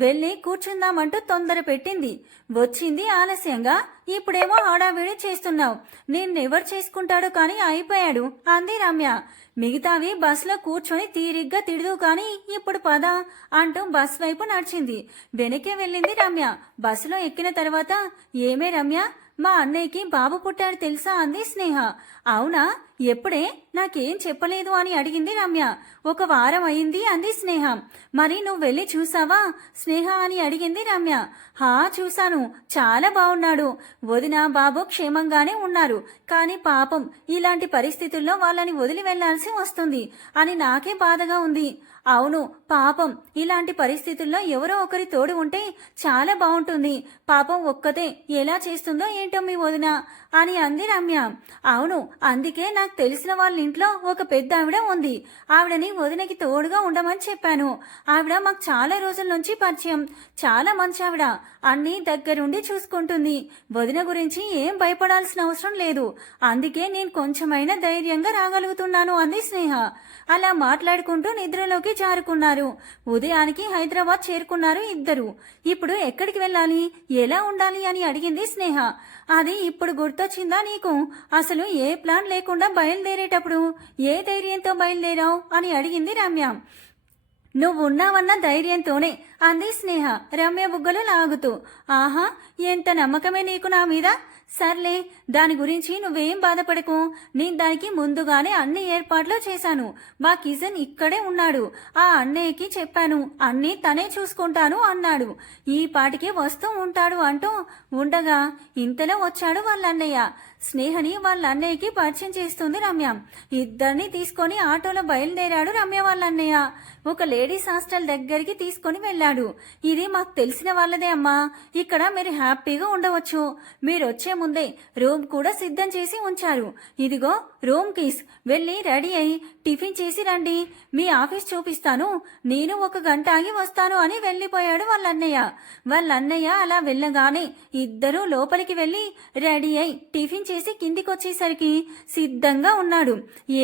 వెళ్ళి కూర్చుందామంటూ తొందర పెట్టింది. వచ్చింది ఆలస్యంగా, ఇప్పుడేమో హడావిడి చేస్తున్నావు, నిన్నెవరు చేసుకుంటాడు కానీ అయిపోయాడు అంది రమ్య. మిగతావి బస్లో కూర్చొని తీరిగ్గా తిడుదు కానీ ఇప్పుడు పద అంటూ బస్ వైపు నడిచింది. వెనకే వెళ్ళింది రమ్య. బస్సులో ఎక్కిన తర్వాత ఏమే రమ్య, మా అన్నయ్యకి బాబు పుట్టాడు తెలుసా అంది స్నేహ. అవునా, ఎప్పుడే, నాకేం చెప్పలేదు అని అడిగింది రమ్య. 1 వారం అయింది అంది స్నేహ. మరి నువ్వు వెళ్ళి చూసావా స్నేహ అని అడిగింది రమ్య. హా చూశాను, చాలా బాగున్నాడు. వదిన బాబు క్షేమంగానే ఉన్నారు. కానీ పాపం ఇలాంటి పరిస్థితుల్లో వాళ్ళని వదిలి వెళ్లాల్సి వస్తుంది అని నాకే బాధగా ఉంది. అవును పాపం, ఇలాంటి పరిస్థితుల్లో ఎవరో ఒకరి తోడు ఉంటే చాలా బాగుంటుంది. పాపం ఒక్కతే ఎలా చేస్తుందో ఏంటో మీ వదిన అని అంది రమ్య. అవును, అందుకే నాకు తెలిసిన వాళ్ళ ఇంట్లో ఒక పెద్ద ఆవిడ ఉంది. ఆవిడని వదినకి తోడుగా ఉండమని చెప్పాను. ఆవిడ మాకు చాలా రోజుల నుంచి పరిచయం. చాలా మంచి ఆవిడ, అన్నీ దగ్గరుండి చూసుకుంటుంది. వదిన గురించి ఏం భయపడాల్సిన అవసరం లేదు. అందుకే నేను కొంచెమైనా ధైర్యంగా రాగలుగుతున్నాను అంది స్నేహ. అలా మాట్లాడుకుంటూ నిద్రలోకి జారుకున్నారు. ఉదయానికి హైదరాబాద్ చేరుకున్నారు ఇద్దరు. ఇప్పుడు ఎక్కడికి వెళ్ళాలి, ఎలా ఉండాలి అని అడిగింది స్నేహ. అది ఇప్పుడు గుర్తొచ్చిందా నీకు? అసలు ఏ ప్లాన్ లేకుండా బయలుదేరేటప్పుడు ఏ ధైర్యంతో బయలుదేరావు అని అడిగింది రమ్య. నువ్వున్నావన్న ధైర్యంతోనే అంది స్నేహ రమ్య బుగ్గలు లాగుతూ. ఆహా, ఎంత నమ్మకమే నీకు నా మీద. సర్లే, దాని గురించి నువ్వేం బాధపడకు. నేను దానికి ముందుగానే అన్ని ఏర్పాట్లు చేశాను. మా కిజన్ ఇక్కడే ఉన్నాడు. ఆ అన్నయ్యకి చెప్పాను, అన్నీ తనే చూసుకుంటాను అన్నాడు. ఈ పాటికి వస్తూ ఉంటాడు అంటూ ఉండగా ఇంతలో వచ్చాడు వాళ్ళ అన్నయ్య. స్నేహని వాళ్ళ అన్నయ్యకి పరిచయం చేస్తుంది రమ్య. ఇద్దరిని తీసుకొని ఆటోలో బయలుదేరాడు రమ్య వాళ్ళ అన్నయ్య. ఒక లేడీస్ హాస్టల్ దగ్గరికి తీసుకొని వెళ్ళాడు. ఇది మాకు తెలిసిన వాళ్ళదే అమ్మా, ఇక్కడ మీరు హ్యాపీగా ఉండవచ్చు. మీరు వచ్చే ముందే రూమ్ కూడా సిద్ధం చేసి ఉంచారు. ఇదిగో రూమ్ కీస్, వెళ్ళి రెడీ అయి టిఫిన్ చేసి రండి. మీ ఆఫీస్ చూపిస్తాను, నేను 1 గంట ఆగి వస్తాను అని వెళ్ళిపోయాడు వాళ్ళ అన్నయ్య. వాళ్ళ అన్నయ్య అలా వెళ్ళగానే ఇద్దరూ లోపలికి వెళ్ళి రెడీ అయి టిఫిన్ చేసి కిందికొచ్చేసరికి సిద్ధంగా ఉన్నాడు.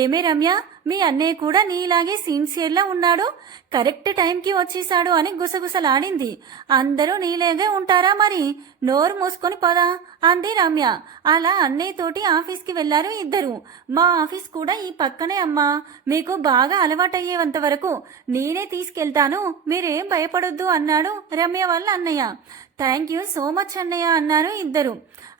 ఏమే రమ్య, మీ అన్నయ్య కూడా నీలాగే సిన్సియర్లా ఉన్నాడు, కరెక్ట్ టైంకి వచ్చేసాడు అని గుసగుసలాడింది. అందరూ నీలాగే ఉంటారా మరి, నోరు మూసుకొని పదా అంది రమ్య. అలా అన్నయ్య తోటి ఆఫీస్కి వెళ్లారు ఇద్దరు. మా ఆఫీస్ కూడా ఈ పక్కనే అమ్మా, మీకు బాగా అలవాటయ్యేంత వరకు నేనే తీసుకెళ్తాను, మీరేం భయపడొద్దు అన్నాడు రమ్య వాళ్ళ అన్నయ్య. థ్యాంక్ యూ సో మచ్ అన్నయ్య అన్నారు ఇద్దరు.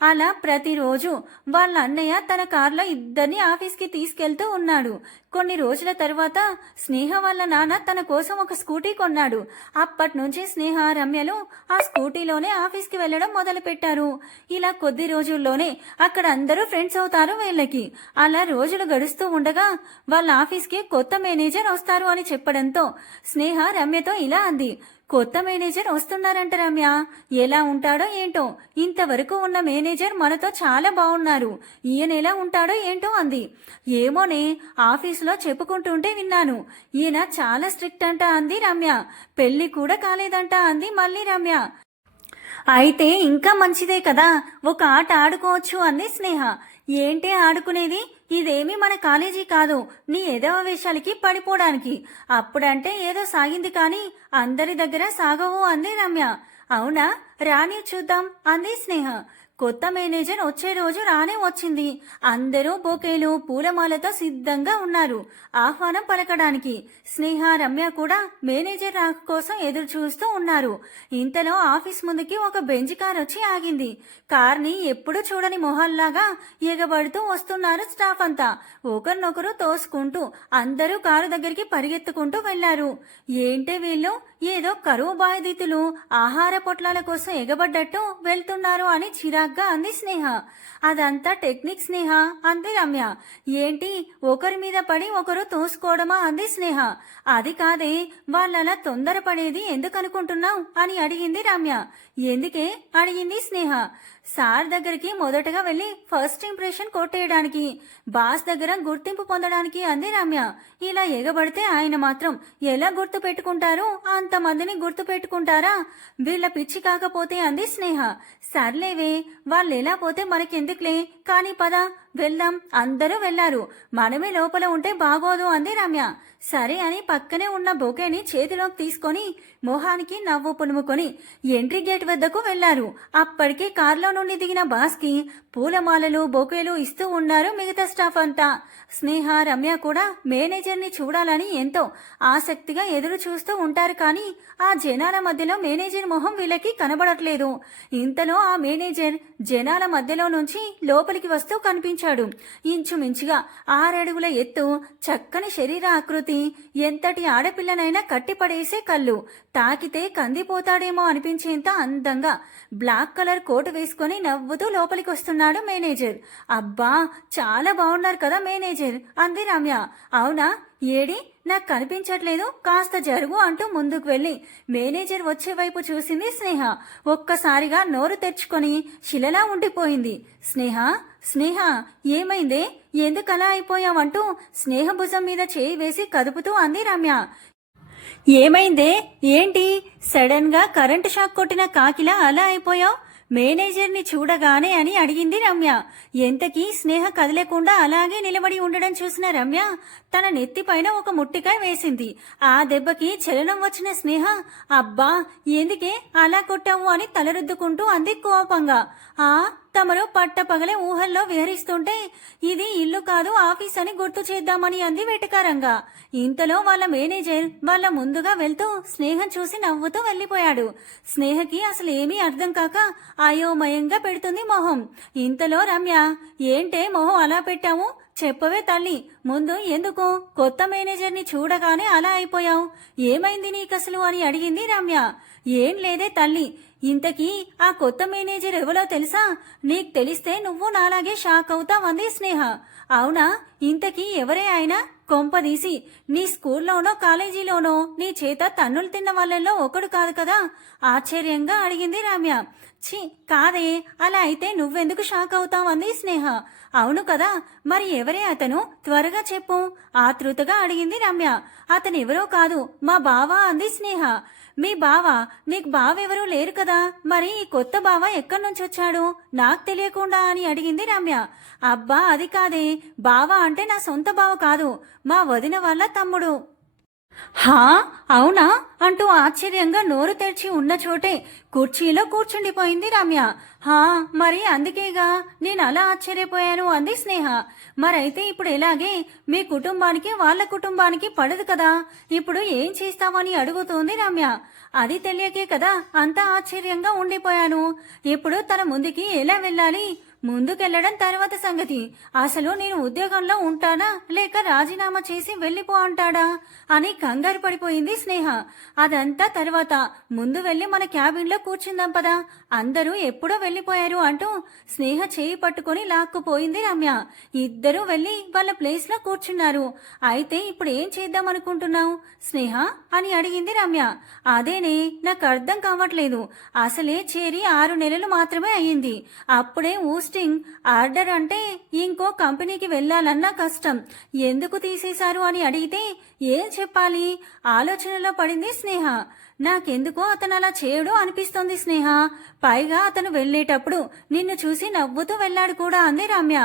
అలా ప్రతిరోజు వాళ్ళ అన్నయ్య తన కారులో ఇద్దరిని ఆఫీస్కి తీసుకెళ్తూ ఉన్నాడు. కొన్ని రోజుల తర్వాత స్నేహ వాళ్ళ నాన్న తన కోసం ఒక స్కూటీ కొన్నాడు. అప్పటి నుంచి స్నేహ రమ్యలు ఆ స్కూటీలోనే ఆఫీస్కి వెళ్ళడం మొదలు పెట్టారు. ఇలా కొద్ది రోజుల్లోనే అక్కడ అందరూ ఫ్రెండ్స్ అవుతారు వీళ్ళకి. అలా రోజులు గడుస్తూ ఉండగా వాళ్ళ ఆఫీస్కి కొత్త మేనేజర్ వస్తారు అని చెప్పడంతో స్నేహ రమ్యతో ఇలా అంది. కొత్త మేనేజర్ వస్తున్నారంట రమ్య, ఎలా ఉంటాడో ఏంటో. ఇంతవరకు ఉన్న మేనేజర్ మనతో చాలా బాగున్నారు, ఈయన ఎలా ఉంటాడో ఏంటో అంది. ఏమోనే, ఆఫీసులో చెప్పుకుంటుంటే విన్నాను, ఈయన చాలా స్ట్రిక్ట్ అంట అంది రమ్య. పెళ్లి కూడా కాలేదంట అంది మళ్ళీ రమ్య. అయితే ఇంకా మంచిదే కదా, ఒక ఆట ఆడుకోవచ్చు అంది స్నేహ. ఏంటి ఆడుకునేది, ఇదేమీ మన కాలేజీ కాదు, నీ ఎదవ వేషాలకి పడిపోవడానికి. అప్పుడంటే ఏదో సాగింది కానీ అందరి దగ్గర సాగవు అంది రమ్య. అవునా, రాని చూద్దాం అంది స్నేహ. కొత్త మేనేజర్ వచ్చే రోజు రానే వచ్చింది. అందరూ బొకేలు పూలమాలతో సిద్ధంగా ఉన్నారు ఆహ్వానం పలకడానికి. స్నేహ రమ్య కూడా మేనేజర్ రాక కోసం ఎదురు చూస్తూ ఉన్నారు. ఇంతలో ఆఫీస్ ముందుకి ఒక బెంచ్ కార్ వచ్చి ఆగింది. కార్ని ఎప్పుడు చూడని మొహాల్లాగా ఎగబడుతూ వస్తున్నారు స్టాఫ్ అంతా. ఒకరినొకరు తోసుకుంటూ అందరూ కారు దగ్గరికి పరిగెత్తుకుంటూ వెళ్లారు. ఏంటే వీళ్ళు ఏదో కరువు బాధితులు ఆహార పొట్లాల కోసం ఎగబడ్డట్టు వెళ్తున్నారు అని చిరాకు చిరాగ్గా అంది స్నేహ. అదంతా టెక్నిక్ స్నేహ అంది రమ్య. ఏంటి ఒకరి మీద పడి ఒకరు తోసుకోవడమా అంది స్నేహ. అది కాదే, వాళ్ళలా తొందరపడేది ఎందుకనుకుంటున్నావు అని అడిగింది రమ్య. ఎందుకే అడిగింది స్నేహ. సార్ దగ్గరికి మొదటగా వెళ్ళి ఫస్ట్ ఇంప్రెషన్ కొట్టేయడానికి, బాస్ దగ్గర గుర్తింపు పొందడానికి అంది రమ్య. ఇలా ఎగబడితే ఆయన మాత్రం ఎలా గుర్తు పెట్టుకుంటారు? అంతమందిని గుర్తు పెట్టుకుంటారా? వీళ్ళ పిచ్చి కాకపోతే అంది స్నేహ. సర్లేవే, వాళ్ళు ఎలా పోతే మనకెందుకులే, కానీ పద వెళ్దాం. అందరూ వెళ్లారు, మనమే లోపల ఉంటే బాగోదు అంది రమ్య. సరే అని పక్కనే ఉన్న బొకేని చేతిలోకి తీసుకొని మొహానికి నవ్వు పులుముకొని ఎంట్రీ గేట్ వద్దకు వెళ్లారు. అప్పటికే కారులో నుండి దిగిన బాస్కి పూలమాలలు బొకేలు ఇస్తూ ఉన్నారు మిగతా స్టాఫ్ అంతా. స్నేహ రమ్య కూడా మేనేజర్ని చూడాలని ఎంతో ఆసక్తిగా ఎదురు చూస్తూ ఉంటారు. కానీ ఆ జనాల మధ్యలో మేనేజర్ మొహం వీళ్ళకి కనబడట్లేదు. ఇంతలో ఆ మేనేజర్ జనాల మధ్యలో నుంచి లోపలికి వస్తూ కనిపించాడు. ఇంచుమించుగా 6 అడుగుల ఎత్తు, చక్కని శరీర ఆకృతి, ఎంతటి ఆడపిల్లనైనా కట్టిపడేసే కళ్ళు, తాకితే కందిపోతాడేమో అనిపించేంత అందంగా బ్లాక్ కలర్ కోటు వేసుకొని నవ్వుతూ లోపలికి వస్తున్నాడు మేనేజర్. అబ్బా, చాలా బాగున్నారు కదా మేనేజర్ అంది రమ్య. అవునా, ఏడి నాకు కనిపించట్లేదు, కాస్త జరుగు అంటూ ముందుకు వెళ్ళి మేనేజర్ వచ్చే వైపు చూసింది స్నేహ. ఒక్కసారిగా నోరు తెరుచుకొని శిలలా ఉండిపోయింది. స్నేహ స్నేహ ఏమైందే, ఎందుకలా అయిపోయావంటూ స్నేహ భుజం మీద చేయి వేసి కదుపుతూ అంది రమ్య. ఏమైందే, ఏంటి సడన్ గా కరెంటు షాక్ కొట్టిన కాకిలా అలా అయిపోయావు మేనేజర్ని చూడగానే అని అడిగింది రమ్య. ఎంతకీ స్నేహ కదలేకుండా అలాగే నిలబడి ఉండడం చూసిన రమ్య తన నెత్తిపైన ఒక ముట్టికాయ వేసింది. ఆ దెబ్బకి చలనం వచ్చిన స్నేహ, అబ్బా ఎందుకే అలా కొట్టావు అని తలరుద్దుకుంటూ అంది కోపంగా. తమరు పట్టపగలే ఊహల్లో విహరిస్తుంటే ఇది ఇల్లు కాదు ఆఫీస్ అని గుర్తు చేద్దామని అంది వెటకారంగా. ఇంతలో వాళ్ళ మేనేజర్ వాళ్ళ ముందుగా వెళ్తూ స్నేహం చూసి నవ్వుతూ వెళ్ళిపోయాడు. స్నేహకి అసలు ఏమీ అర్థం కాక అయోమయంగా పెడుతుంది మొహం. ఇంతలో రమ్య, ఏంటే మొహం అలా పెట్టావు, చెప్పవే తల్లి, ముందు ఎందుకు కొత్త మేనేజర్ని చూడగానే అలా అయిపోయావు, ఏమైంది నీకసలు అని అడిగింది రమ్య. ఏం లేదే తల్లి, ఇంతకీ ఆ కొత్త మేనేజర్ ఎవరో తెలుసా? నీకు తెలిస్తే నువ్వు నాలాగే షాక్ అవుతావంది స్నేహ. అవునా, ఇంతకీ ఎవరే ఆయన? కొంపదీసి నీ స్కూల్లోనో కాలేజీలోనో నీ చేత తన్నులు తిన్న వాళ్ళల్లో ఒకడు కాదు కదా? ఆశ్చర్యంగా అడిగింది రమ్య. ఛీ కాదే, అలా అయితే నువ్వెందుకు షాక్ అవుతావంది స్నేహ. అవును కదా, మరి ఎవరే అతను, త్వరగా చెప్పు ఆతృతగా అడిగింది రమ్య. అతనెవరో కాదు, మా బావ అంది స్నేహ. మీ బావ? నీకు బావెవరూ లేరు కదా, మరి ఈ కొత్త బావ ఎక్కడి నుంచి వచ్చాడు నాకు తెలియకుండా అని అడిగింది రమ్య. అబ్బా అది కాదే, బావ అంటే నా సొంత బావ కాదు, మా వదిన వాళ్ళ తమ్ముడు. హా అవునా అంటూ ఆశ్చర్యంగా నోరు తెరిచి ఉన్న చోటే కుర్చీలో కూర్చుండిపోయింది రమ్య. మరి అందుకేగా నేను అలా ఆశ్చర్యపోయాను అంది స్నేహ. మరైతే ఇప్పుడు ఎలాగే, మీ కుటుంబానికి వాళ్ళ కుటుంబానికి పడదు కదా, ఇప్పుడు ఏం చేస్తామని అడుగుతోంది రమ్య. అది తెలియకే కదా అంత ఆశ్చర్యంగా ఉండిపోయాను. ఇప్పుడు తన ముందుకి ఎలా వెళ్ళాలి, ముందుకెళ్లడం తర్వాత సంగతి. అసలు నేను ఉద్యోగంలో ఉంటానా లేక రాజీనామా చేసి వెళ్ళిపో అంటాడా అని కంగారు పడిపోయింది స్నేహ. అదంతా తర్వాత, ముందు వెళ్ళి మన క్యాబిన్లో కూర్చుందాం పదా, అందరూ ఎప్పుడో వెళ్ళిపోయారు అంటూ స్నేహ చేయి పట్టుకొని లాక్కుపోయింది రమ్య. ఇద్దరూ వెళ్ళి వాళ్ళ ప్లేస్ లో కూర్చున్నారు. అయితే ఇప్పుడు ఏం చేద్దాం అనుకుంటున్నావు స్నేహ అని అడిగింది రమ్య. అదేనే నాకు అర్థం కావట్లేదు, అసలే చేరి 6 నెలలు మాత్రమే అయ్యింది, అప్పుడే ఊస్టింగ్ ఆర్డర్ అంటే ఇంకో కంపెనీకి వెళ్ళాలన్నా కష్టం, ఎందుకు తీసేశారు అని అడిగితే ఏం చెప్పాలి ఆలోచనలో పడింది స్నేహ. నాకెందుకో అతను అలా చేయడు అనిపిస్తోంది స్నేహ. పైగా అతను వెళ్ళేటప్పుడు నిన్ను చూసి నవ్వుతూ వెళ్ళాడు కూడా అంది రమ్య.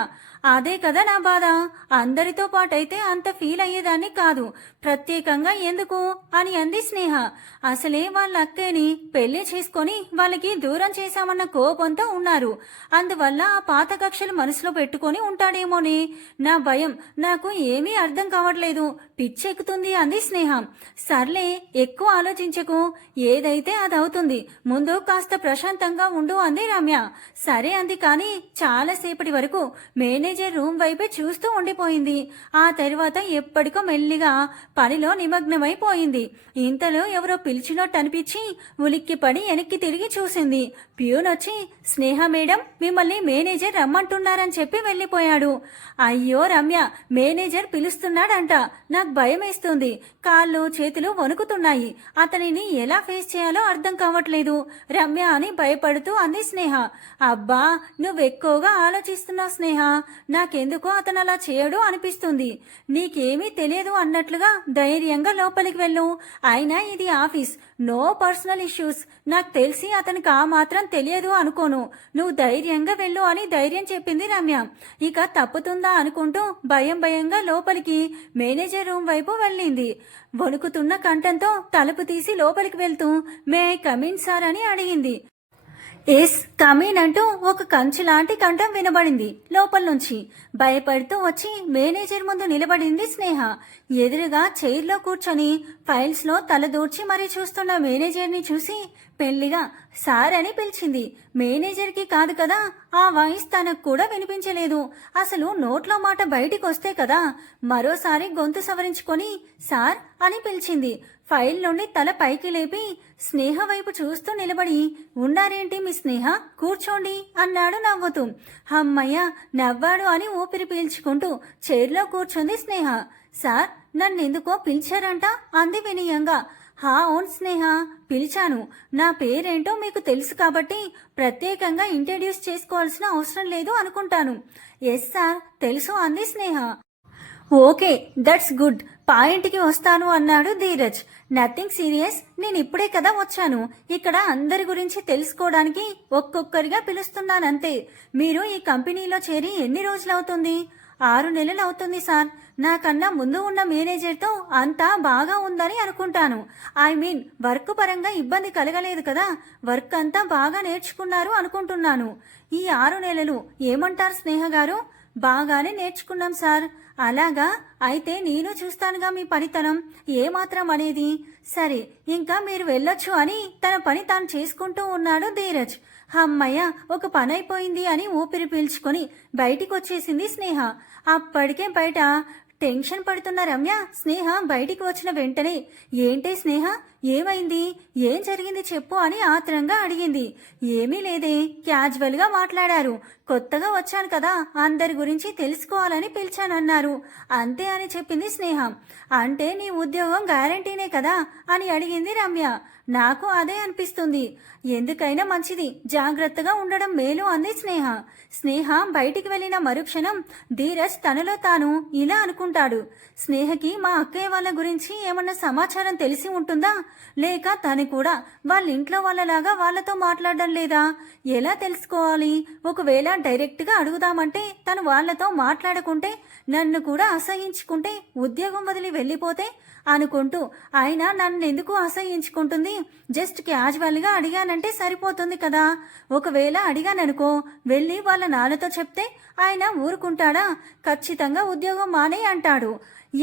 అదే కదా నా బాధ, అందరితో పాటైతే అంత ఫీల్ అయ్యేదాన్ని కాదు, ప్రత్యేకంగా ఎందుకు అని అంది స్నేహ. అసలే వాళ్ళ అక్కని పెళ్లి చేసుకొని వాళ్ళకి దూరం చేశామన్న కోపంతో ఉన్నారు, అందువల్ల ఆ పాత కక్షలు మనసులో పెట్టుకొని ఉంటాడేమోని నా భయం. నాకు ఏమీ అర్థం కావట్లేదు, పిచ్చెక్కుతుంది అంది స్నేహ. సర్లే ఎక్కువ ఆలోచించకు, ఏదైతే అదవుతుంది, ముందు కాస్త ప్రశాంతంగా ఉండు అంది రమ్య. సరే అంది. కానీ చాలాసేపటి వరకు మేనేజర్ మేనేజర్ రూమ్ వైపే చూస్తూ ఉండిపోయింది. ఆ తర్వాత ఎప్పటికో మెల్లిగా పనిలో నిమగ్నమైపోయింది. ఇంతలో ఎవరో పిలిచినట్టు అనిపించి ఉలిక్కిపడి వెనక్కి తిరిగి చూసింది. ప్యూన్ వచ్చి, స్నేహ మేడం, మిమ్మల్ని మేనేజర్ రమ్మంటున్నారని చెప్పి వెళ్ళిపోయాడు. అయ్యో రమ్య, మేనేజర్ పిలుస్తున్నాడంట. నాకు భయం వేస్తుంది. కాళ్ళు చేతులు వణుకుతున్నాయి. అతనిని ఎలా ఫేస్ చేయాలో అర్థం కావట్లేదు రమ్య అని భయపడుతూ అంది స్నేహ. అబ్బా, నువ్వెక్కువగా ఆలోచిస్తున్నావు స్నేహ. నాకెందుకో అతను అలా చేయడు అనిపిస్తుంది. నీకేమీ తెలియదు అన్నట్లుగా ధైర్యంగా లోపలికి వెళ్ళు. అయినా ఇది ఆఫీస్, నో పర్సనల్ ఇష్యూస్. నాకు తెలిసి అతనికి ఆ మాత్రం తెలియదు అనుకోను. నువ్వు ధైర్యంగా వెళ్ళు అని ధైర్యం చెప్పింది రమ్య. ఇక తప్పుతుందా అనుకుంటూ భయంగా లోపలికి మేనేజర్ రూమ్ వైపు వెళ్ళింది. వణుకుతున్న కంఠంతో తలుపు తీసి లోపలికి వెళ్తూ, మే ఐ కమిన్ సార్ అని అడిగింది. ఎస్ కమీన్ అంటూ ఒక కంచు లాంటి కంఠం వినబడింది లోపల నుంచి. భయపడుతూ వచ్చి మేనేజర్ ముందు నిలబడింది స్నేహ. ఎదురుగా చైర్లో కూర్చొని ఫైల్స్ లో తలదూర్చి మరీ చూస్తున్న మేనేజర్ని చూసి పెళ్లిగా సార్ అని పిలిచింది. మేనేజర్కి కాదు కదా, ఆ వాయిస్ తనకు కూడా వినిపించలేదు. అసలు నోట్లో మాట బయటికి వస్తే కదా. మరోసారి గొంతు సవరించుకొని సార్ అని పిలిచింది. ఫైల్ నుండి తల పైకి లేపి స్నేహ వైపు చూస్తూ నిలబడి, ఉన్నారేంటి మీ స్నేహ, కూర్చోండి అన్నాడు నవ్వుతూ. అమ్మయ్య, నవ్వాడు అని ఊపిరి పీల్చుకుంటూ చైర్లో కూర్చుంది స్నేహ. సార్, నన్నెందుకో పిలిచారంట అంది వినయంగా. అవును స్నేహ, పిలిచాను. నా పేరేంటో మీకు తెలుసు కాబట్టి ప్రత్యేకంగా ఇంట్రడ్యూస్ చేసుకోవాల్సిన అవసరం లేదు అనుకుంటాను. ఎస్ సార్, తెలుసు అంది స్నేహ. Okay, that's good. పాయింట్కి వస్తాను అన్నాడు ధీరజ్. Nothing serious. నేను ఇప్పుడే కదా వచ్చాను. ఇక్కడ అందరి గురించి తెలుసుకోవడానికి ఒక్కొక్కరిగా పిలుస్తున్నానంతే. మీరు ఈ కంపెనీలో చేరి ఎన్ని రోజులవుతుంది? 6 నెలలు అవుతుంది సార్. నాకన్నా ముందు ఉన్న మేనేజర్తో అంతా బాగా ఉందని అనుకుంటాను. ఐ మీన్ వర్క్ పరంగా ఇబ్బంది కలగలేదు కదా. వర్క్ అంతా బాగా నేర్చుకున్నారు అనుకుంటున్నాను. ఈ 6 నెలలు ఏమంటారు స్నేహ గారు? బాగానే నేర్చుకున్నాం సార్. అలాగా? అయితే నేను చూస్తానుగా మీ పనితనం ఏమాత్రం అనేది. సరే, ఇంకా మీరు వెళ్ళొచ్చు అని తన పని తాను చేసుకుంటూ ఉన్నాడు ధీరజ్. అమ్మయ్య, ఒక పని అయిపోయింది అని ఊపిరి పీల్చుకొని బయటికి వచ్చేసింది స్నేహ. అప్పటికే బయట టెన్షన్ పడుతున్న రమ్య స్నేహ బయటికి వచ్చిన వెంటనే, ఏంటే స్నేహ, ఏమైంది, ఏం జరిగింది చెప్పు అని ఆత్రంగా అడిగింది. ఏమీ లేదే, క్యాజువల్గా మాట్లాడారు. కొత్తగా వచ్చాను కదా, అందరి గురించి తెలుసుకోవాలని పిలిచానన్నారు అంతే అని చెప్పింది స్నేహ. అంటే నీ ఉద్యోగం గ్యారంటీనే కదా అని అడిగింది రమ్య. నాకు అదే అనిపిస్తుంది. ఎందుకైనా మంచిది, జాగ్రత్తగా ఉండడం మేలు అంది స్నేహ. స్నేహ బయటికి వెళ్ళిన మరుక్షణం ధీరజ్ తనలో తాను ఇలా అనుకుంటాడు. స్నేహకి మా అక్కయ్య వాళ్ళ గురించి ఏమన్నా సమాచారం తెలిసి ఉంటుందా? లేక తను కూడా వాళ్ళ ఇంట్లో వాళ్ళలాగా వాళ్ళతో మాట్లాడడం లేదా? ఎలా తెలుసుకోవాలి? ఒకవేళ డైరెక్ట్గా అడుగుదామంటే తను వాళ్ళతో మాట్లాడకుంటే, నన్ను కూడా అసహించుకుంటే, ఉద్యోగం వదిలి వెళ్ళిపోతే అనుకుంటూ, అయినా నన్ను ఎందుకు అసహించుకుంటుంది? జస్ట్ క్యాజువల్గా అడిగానంటే సరిపోతుంది కదా. ఒకవేళ అడిగాననుకో, వెళ్ళి వాళ్ళ నాన్నతో చెప్తే ఆయన ఊరుకుంటాడా? ఖచ్చితంగా ఉద్యోగం మానే అంటాడు.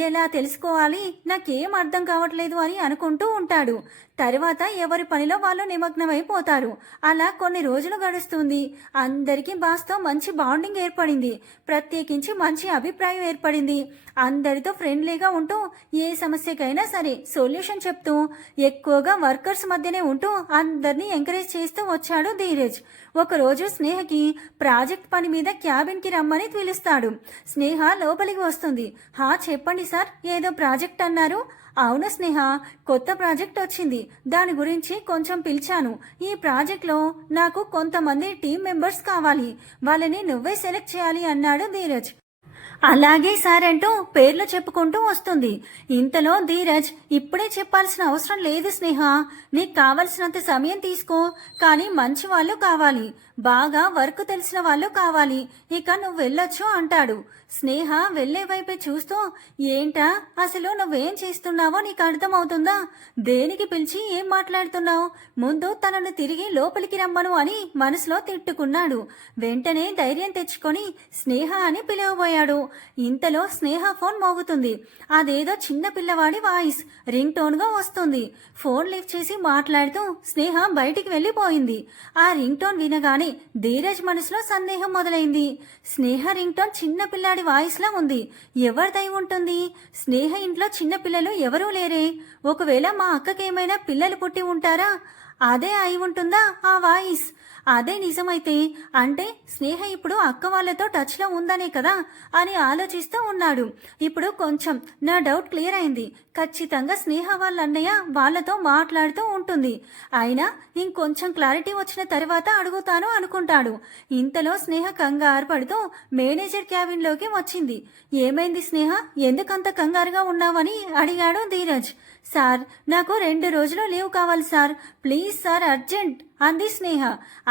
ఎలా తెలుసుకోవాలి? నాకేం అర్థం కావట్లేదు అని అనుకుంటూ ఉంటాడు. తర్వాత ఎవరి పనిలో వాళ్ళు నిమగ్నమైపోతారు. అలా కొన్ని రోజులు గడుస్తుంది. అందరికీ బాస్తో మంచి బాండింగ్ ఏర్పడింది. ప్రత్యేకించి మంచి అభిప్రాయం ఏర్పడింది. అందరితో ఫ్రెండ్లీగా ఉంటూ ఏ సమస్యకైనా సరే సొల్యూషన్ చెప్తూ ఎక్కువగా వర్కర్స్ మధ్యనే ఉంటూ అందరినీ ఎంకరేజ్ చేస్తూ వచ్చాడు ధీరజ్. ఒకరోజు స్నేహకి ప్రాజెక్ట్ పని మీద క్యాబిన్కి రమ్మని పిలుస్తాడు. స్నేహ లోపలికి వస్తుంది. చెప్పండి సార్, ఏదో ప్రాజెక్ట్ అన్నారు. అవును స్నేహ, కొత్త ప్రాజెక్ట్ వచ్చింది. దాని గురించి కొంచెం పిలిచాను. ఈ ప్రాజెక్ట్లో నాకు కొంతమంది టీం మెంబర్స్ కావాలి. వాళ్ళని నువ్వే సెలెక్ట్ చేయాలి అన్నాడు ధీరజ్. అలాగే సార్ అంటూ పేర్లు చెప్పుకుంటూ వస్తుంది. ఇంతలో ధీరజ్, ఇప్పుడే చెప్పాల్సిన అవసరం లేదు స్నేహ, నీకు కావలసినంత సమయం తీసుకో. కానీ మంచి వాళ్ళు కావాలి, బాగా వర్క్ తెలిసిన వాళ్ళు కావాలి. ఇక నువ్వు వెళ్ళొచ్చు అంటాడు. స్నేహ వెళ్లే వైపే చూస్తూ, ఏంటా అసలు నువ్వేం చేస్తున్నావో నీకు అర్థమవుతుందా? దేనికి పిలిచి ఏం మాట్లాడుతున్నావు? ముందు తనను తిరిగి లోపలికి రమ్మను అని మనసులో తిట్టుకున్నాడు. వెంటనే ధైర్యం తెచ్చుకొని స్నేహ అని పిలవబోయాడు. ఇంతలో స్నేహ ఫోన్ మోగుతుంది. అదేదో చిన్న పిల్లవాడి వాయిస్ రింగ్ టోన్గా వస్తుంది. ఫోన్ లిఫ్ట్ చేసి మాట్లాడుతూ స్నేహ బయటికి వెళ్ళిపోయింది. ఆ రింగ్ టోన్ వినగానే ధీరజ్ మనసులో సందేహం మొదలైంది. స్నేహ రింగ్ టోన్ చిన్న పిల్లాడి వాయిస్లా ఉంది. ఎవరిదై ఉంటుంది? స్నేహ ఇంట్లో చిన్న పిల్లలు ఎవరూ లేరే. ఒకవేళ మా అక్కకేమైనా పిల్లలు పుట్టి ఉంటారా? అదే అయి ఉంటుందా ఆ వాయిస్? అదే నిజమైతే అంటే స్నేహ ఇప్పుడు అక్క వాళ్ళతో టచ్లో ఉందనే కదా అని ఆలోచిస్తూ ఉన్నాడు. ఇప్పుడు కొంచెం నా డౌట్ క్లియర్ అయింది. ఖచ్చితంగా స్నేహ వాళ్ళ అన్నయ్య వాళ్ళతో మాట్లాడుతూ ఉంటుంది. అయినా ఇంకొంచెం క్లారిటీ వచ్చిన తర్వాత అడుగుతాను అనుకుంటాడు. ఇంతలో స్నేహ కంగారు పడుతూ మేనేజర్ క్యాబిన్లోకి వచ్చింది. ఏమైంది స్నేహ, ఎందుకంత కంగారుగా ఉన్నావని అడిగాడు ధీరజ్. సార్, నాకు 2 రోజులు లీవ్ కావాలి సార్, ప్లీజ్ సార్, అర్జెంట్ అంది స్నేహ.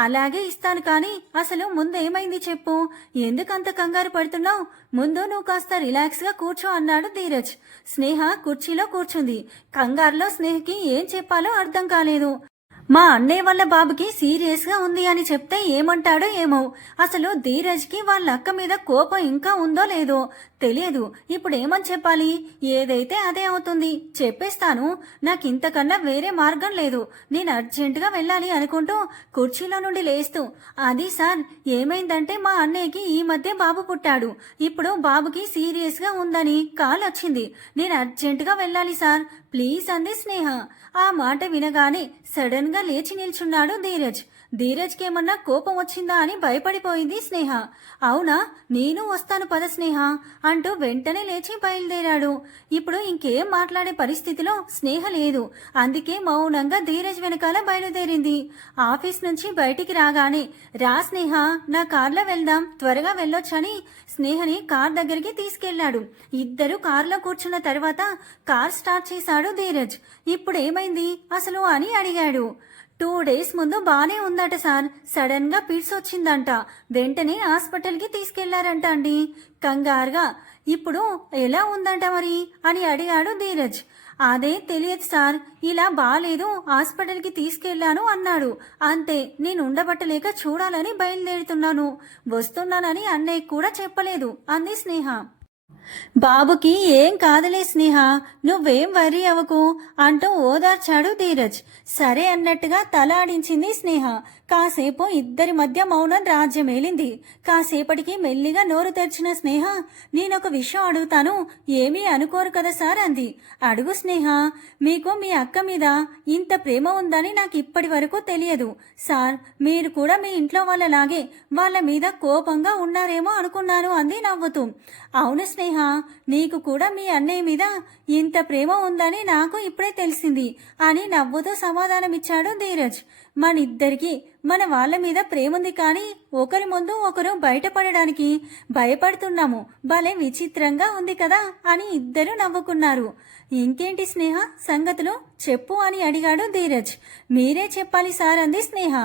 అలాగే ఇస్తాను, కానీ అసలు ముందు ఏమైంది చెప్పు. ఎందుకంత కంగారు పడుతున్నావు? ముందు నువ్వు కాస్త రిలాక్స్గా కూర్చో అన్నాడు ధీరజ్. స్నేహ కుర్చీలో కూర్చుంది. కంగారులో స్నేహకి ఏం చెప్పాలో అర్థం కాలేదు. మా అన్నయ్య వాళ్ళ బాబుకి సీరియస్గా ఉంది అని చెప్తే ఏమంటాడో ఏమో. అసలు ధీరజ్కి వాళ్ళ అక్క మీద కోపం ఇంకా ఉందో లేదో తెలియదు. ఇప్పుడు ఏమని చెప్పాలి? ఏదైతే అదే అవుతుంది, చెప్పేస్తాను. నాకు ఇంతకన్నా వేరే మార్గం లేదు. నేను అర్జెంటుగా వెళ్ళాలి అనుకుంటూ కుర్చీలో నుండి లేస్తూ, అది సార్, ఏమైందంటే మా అన్నయ్యకి ఈ మధ్య బాబు పుట్టాడు. ఇప్పుడు బాబుకి సీరియస్గా ఉందని కాల్ వచ్చింది. నేను అర్జెంటుగా వెళ్ళాలి సార్, ప్లీజ్ అంది స్నేహ. ఆ మాట వినగానే సడన్ గా లేచి నిల్చున్నాడు ధీరజ్. ధీరజ్కి ఏమన్నా కోపం వచ్చిందా అని భయపడిపోయింది స్నేహ. అవునా, నేను వస్తాను పద స్నేహ అంటూ వెంటనే లేచి బయలుదేరాడు. ఇప్పుడు ఇంకేం మాట్లాడే పరిస్థితిలో స్నేహ లేదు. అందుకే మౌనంగా ధీరజ్ వెనకాల బయలుదేరింది. ఆఫీస్ నుంచి బయటికి రాగానే, రా స్నేహ, నా కార్లో వెళ్దాం, త్వరగా వెళ్ళొచ్చని స్నేహని కార్ దగ్గరికి తీసుకెళ్లాడు. ఇద్దరు కార్లో కూర్చున్న తర్వాత కార్ స్టార్ట్ చేశాడు ధీరజ్. ఇప్పుడు ఏమైంది అసలు అని అడిగాడు. 2 డేస్ ముందు బానే ఉందట సార్, సడన్ గా పిట్స్ వచ్చిందంట. వెంటనే హాస్పిటల్కి తీసుకెళ్లారంట అండి కంగారుగా. ఇప్పుడు ఎలా ఉందంట మరి అని అడిగాడు ధీరజ్. అదే తెలియదు సార్, ఇలా బాలేదు, హాస్పిటల్కి తీసుకెళ్లాను అన్నాడు. అంతే, నేను ఉండబట్టలేక చూడాలని బయలుదేరుతున్నాను. వస్తున్నానని అన్నయ్య కూడా చెప్పలేదు అంది స్నేహ. బాబుకి ఏం కాదులే స్నేహ, నువ్వేం వర్రీ అవ్వకు అంటూ ఓదార్చాడు ధీరజ్. సరే అన్నట్టుగా తల ఆడించింది స్నేహ. కాసేపు ఇద్దరి మధ్య మౌనం రాజ్యమేలింది. కాసేపటికి మెల్లిగా నోరు తెరిచిన స్నేహ, నేనొక విషయం అడుగుతాను, ఏమీ అనుకోరు కదా సార్ అంది. అడుగు స్నేహ, మీకు మీ అక్క మీద ఇంత ప్రేమ ఉందని నాకు ఇప్పటి వరకు తెలియదు సార్. మీరు కూడా మీ ఇంట్లో వాళ్ళలాగే వాళ్ళ మీద కోపంగా ఉన్నారేమో అనుకున్నాను అంది నవ్వుతూ. అవును స్నేహ, నీకు కూడా మీ అన్నయ్య మీద ఇంత ప్రేమ ఉందని నాకు ఇప్పుడే తెలిసింది అని నవ్వుతూ సమాధానమిచ్చాడు ధీరజ్. మనిద్దరికి మన వాళ్ళ మీద ప్రేముంది, కానీ ఒకరి ముందు ఒకరు బయటపడడానికి భయపడుతున్నాము. భలే విచిత్రంగా ఉంది కదా అని ఇద్దరు నవ్వుకున్నారు. ఇంకేంటి స్నేహ సంగతులు చెప్పు అని అడిగాడు ధీరజ్. మీరే చెప్పాలి సార్ అంది స్నేహ.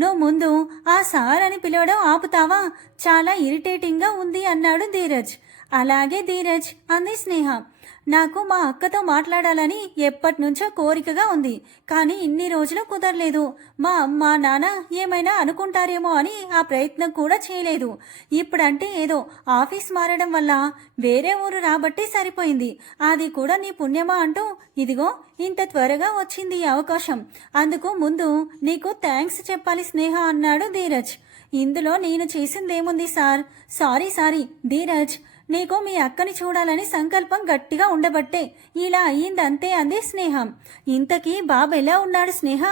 నువ్వు ముందు ఆ సార్ అని పిలవడం ఆపుతావా? చాలా ఇరిటేటింగ్గా ఉంది అన్నాడు ధీరజ్. అలాగే ధీరజ్ అంది స్నేహ. నాకు మా అక్కతో మాట్లాడాలని ఎప్పటి నుంచో కోరికగా ఉంది, కానీ ఇన్ని రోజులు కుదరలేదు. మా అమ్మ నాన్న ఏమైనా అనుకుంటారేమో అని ఆ ప్రయత్నం కూడా చేయలేదు. ఇప్పుడంటే ఏదో ఆఫీస్ మారడం వల్ల వేరే ఊరు రాబట్టి సరిపోయింది. అది కూడా నీ పుణ్యమా అంటూ ఇదిగో ఇంత త్వరగా వచ్చింది ఈ అవకాశం. అందుకు ముందు నీకు థ్యాంక్స్ చెప్పాలి స్నేహ అన్నాడు ధీరజ్. ఇందులో నేను చేసిందేముంది సార్? సారీ ధీరజ్, నీకు మీ అక్కని చూడాలని సంకల్పం గట్టిగా ఉండబట్టే ఇలా అయ్యింది అంతే అంది స్నేహ. ఇంతకీ బాబు ఎలా ఉన్నాడు స్నేహ?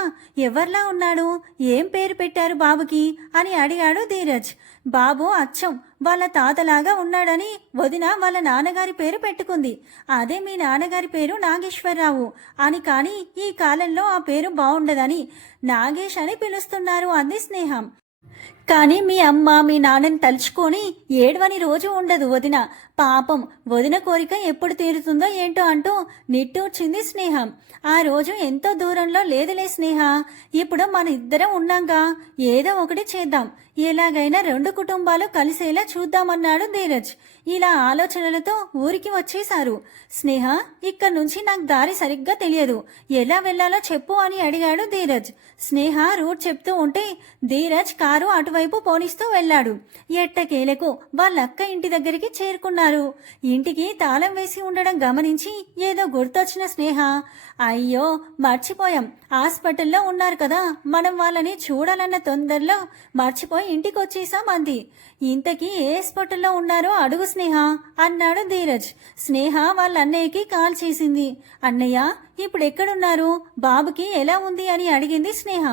ఎవర్లా ఉన్నాడు? ఏం పేరు పెట్టారు బాబుకి అని అడిగాడు ధీరజ్. బాబు అచ్చం వాళ్ళ తాతలాగా ఉన్నాడని వదిన వాళ్ళ నాన్నగారి పేరు పెట్టుకుంది. అదే మీ నాన్నగారి పేరు నాగేశ్వరరావు అని, కానీ ఈ కాలంలో ఆ పేరు బాగుండదని నాగేష్ అని పిలుస్తున్నారు అంది స్నేహం. కానీ మీ అమ్మ మీ నాన్నని తలుచుకొని ఏడవని రోజు ఉండదు వదిన. పాపం వదిన కోరిక ఎప్పుడు తీరుతుందో ఏంటో అంటూ నిట్టూర్చింది స్నేహ. ఆ రోజు ఎంతో దూరంలో లేదులే స్నేహ, ఇప్పుడు మన ఇద్దరం ఉన్నాంగా, ఏదో ఒకటి చేద్దాం, ఎలాగైనా 2 కుటుంబాలు కలిసేలా చూద్దామన్నాడు ధీరజ్. ఇలా ఆలోచనలతో ఊరికి వచ్చేశారు. స్నేహ, ఇక్కడి నుంచి నాకు దారి సరిగ్గా తెలియదు, ఎలా వెళ్లాలో చెప్పు అని అడిగాడు ధీరజ్. స్నేహ రూట్ చెప్తూ ఉంటే ధీరజ్ కారు అటువైపు పోనిస్తూ వెళ్లాడు. ఎట్టకేలకు వాళ్ళక్క ఇంటి దగ్గరికి చేరుకున్నారు. ఇంటికి తాళం వేసి ఉండడం గమనించి ఏదో గుర్తొచ్చిన స్నేహ, అయ్యో మర్చిపోయాం, హాస్పిటల్లో ఉన్నారు కదా, మనం వాళ్ళని చూడాలన్న తొందరలో మర్చిపోయి ఇంటికి వచ్చేసాం అంది. ఇంతకీ ఏ హాస్పిటల్లో ఉన్నారో అడుగు స్నేహ అన్నాడు ధీరజ్. స్నేహ వాళ్ళ అన్నయ్యకి కాల్ చేసింది. అన్నయ్య ఇప్పుడు ఎక్కడున్నారు, బాబుకి ఎలా ఉంది అని అడిగింది స్నేహ.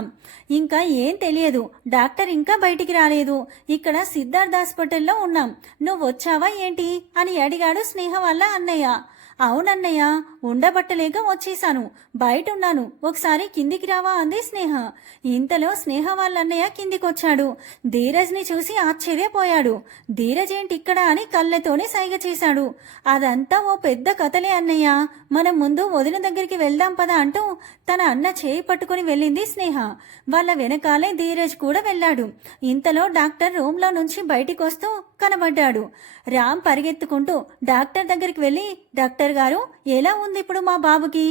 ఇంకా ఏం తెలియదు, డాక్టర్ ఇంకా బయటికి రాలేదు, ఇక్కడ సిద్ధార్థ్ హాస్పిటల్లో ఉన్నాం, నువ్వు వచ్చావా ఏంటి అని అడిగాడు స్నేహ వాళ్ళ అన్నయ్య. అవునన్నయ్య, ఉండబట్టలేక వచ్చేశాను, బయట ఉన్నాను, ఒకసారి కిందికి రావా అంది స్నేహ. ఇంతలో స్నేహ వాళ్ళ అన్నయ్య కిందికొచ్చాడు. ధీరజ్ని చూసి ఆశ్చర్యపోయాడు. ధీరజ్ ఏంటి ఇక్కడ అని కళ్ళతోనే సైగ చేశాడు. అదంతా ఓ పెద్ద కథలే అన్నయ్య, మనం ముందు వదిన దగ్గరికి వెళ్దాం పదా అంటూ తన అన్న చేయి పట్టుకుని వెళ్ళింది స్నేహ. వాళ్ళ వెనకాలే ధీరజ్ కూడా వెళ్ళాడు. ఇంతలో డాక్టర్ రూమ్లో నుంచి బయటికి వస్తూ కనబడ్డాడు. రామ్ పరిగెత్తుకుంటూ డాక్టర్ దగ్గరికి వెళ్ళి, డాక్టర్ గారు ఎలా ఉంది ఇప్పుడు మా బాబుకి,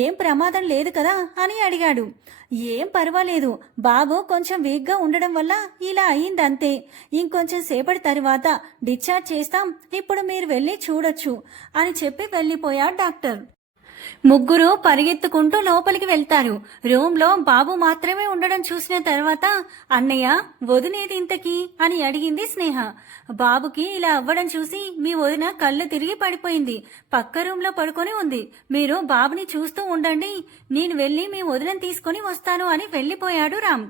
ఏం ప్రమాదం లేదు కదా అని అడిగాడు. ఏం పర్వాలేదు, బాబు కొంచెం వీక్గా ఉండడం వల్ల ఇలా అయిందంతే, ఇంకొంచెం సేపటి తర్వాత డిశ్చార్జ్ చేస్తాం, ఇప్పుడు మీరు వెళ్ళి చూడొచ్చు అని చెప్పి వెళ్ళిపోయాడు డాక్టర్. ముగ్గురు పరిగెత్తుకుంటూ లోపలికి వెళ్తారు. రూమ్లో బాబు మాత్రమే ఉండడం చూసిన తర్వాత, అన్నయ్య వదినేది ఇంతకీ అని అడిగింది స్నేహ. బాబుకి ఇలా అవ్వడం చూసి మీ వదిన కళ్ళు తిరిగి పడిపోయింది, పక్క రూమ్లో పడుకొని ఉంది, మీరు బాబుని చూస్తూ ఉండండి, నేను వెళ్ళి మీ వదినని తీసుకొని వస్తాను అని వెళ్ళిపోయాడు రామ్.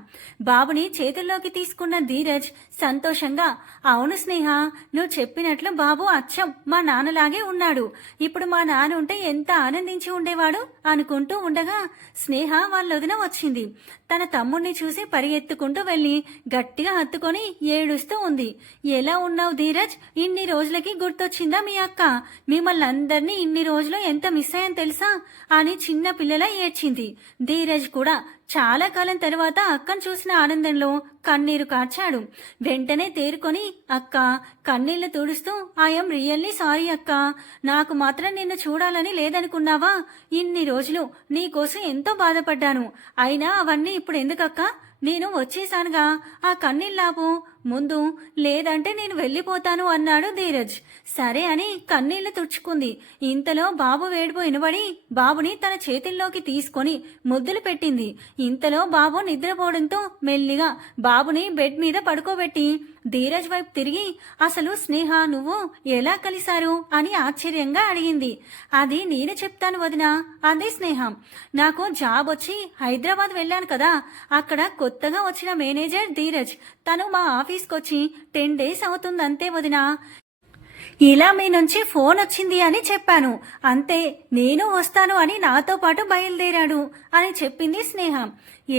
బాబుని చేతుల్లోకి తీసుకున్న ధీరజ్ సంతోషంగా, అవును స్నేహ, నువ్వు చెప్పినట్లు బాబు అచ్చం మా నాన్నలాగే ఉన్నాడు, ఇప్పుడు మా నాన్న ఉంటే ఎంత ఆనందించి ఉండేవాడు అనుకుంటూ ఉండగా స్నేహ వాళ్ళ వదిన వచ్చింది. తన తమ్ముణ్ణి చూసి పరిగెత్తుకుంటూ వెళ్ళి గట్టిగా హత్తుకొని ఏడుస్తూ ఉంది. ఎలా ఉన్నావు ధీరజ్, ఇన్ని రోజులకి గుర్తొచ్చిందా మీ అక్క, మిమ్మల్ని అందరినీ ఇన్ని రోజులు ఎంత మిస్ అయ్యాను తెలుసా అని చిన్న పిల్లలా ఏడ్చింది. ధీరజ్ కూడా చాలా కాలం తర్వాత అక్కను చూసిన ఆనందంలో కన్నీరు కార్చాడు. వెంటనే తేరుకొని, అక్క కన్నీళ్లు తుడుస్తూ, ఐఎమ్ రియల్లీ సారీ అక్క, నాకు మాత్రం నిన్ను చూడాలని లేదనుకున్నావా, ఇన్ని రోజులు నీకోసం ఎంతో బాధపడ్డాను, అయినా అవన్నీ ఇప్పుడు ఎందుకక్క, నేను వచ్చేసానుగా, ఆ కన్నీళ్ళాపు ముందు, లేదంటే నేను వెళ్ళిపోతాను అన్నాడు ధీరజ్. సరే అని కన్నీళ్లు తుడుచుకుంది. ఇంతలో బాబు వేడుపు వినబడి బాబుని తన చేతుల్లోకి తీసుకొని ముద్దులు పెట్టింది. ఇంతలో బాబు నిద్రపోవడంతో మెల్లిగా బాబుని బెడ్ మీద పడుకోబెట్టి ధీరజ్ వైపు తిరిగి, అసలు స్నేహ నువ్వు ఎలా కలిశారు అని ఆశ్చర్యంగా అడిగింది. అది నేను చెప్తాను వదినా అంది స్నేహ. నాకు జాబ్ వచ్చి హైదరాబాద్ వెళ్ళాను కదా, అక్కడ కొత్తగా వచ్చిన మేనేజర్ ధీరజ్, తను మా ఆఫీస్కి వచ్చి 10 days అవుతుంది అంతే వదినా, ఇలా మీ నుంచి ఫోన్ వచ్చింది అని చెప్పాను అంతే, నేను వస్తాను అని నాతో పాటు బయలుదేరాడు అని చెప్పింది స్నేహ.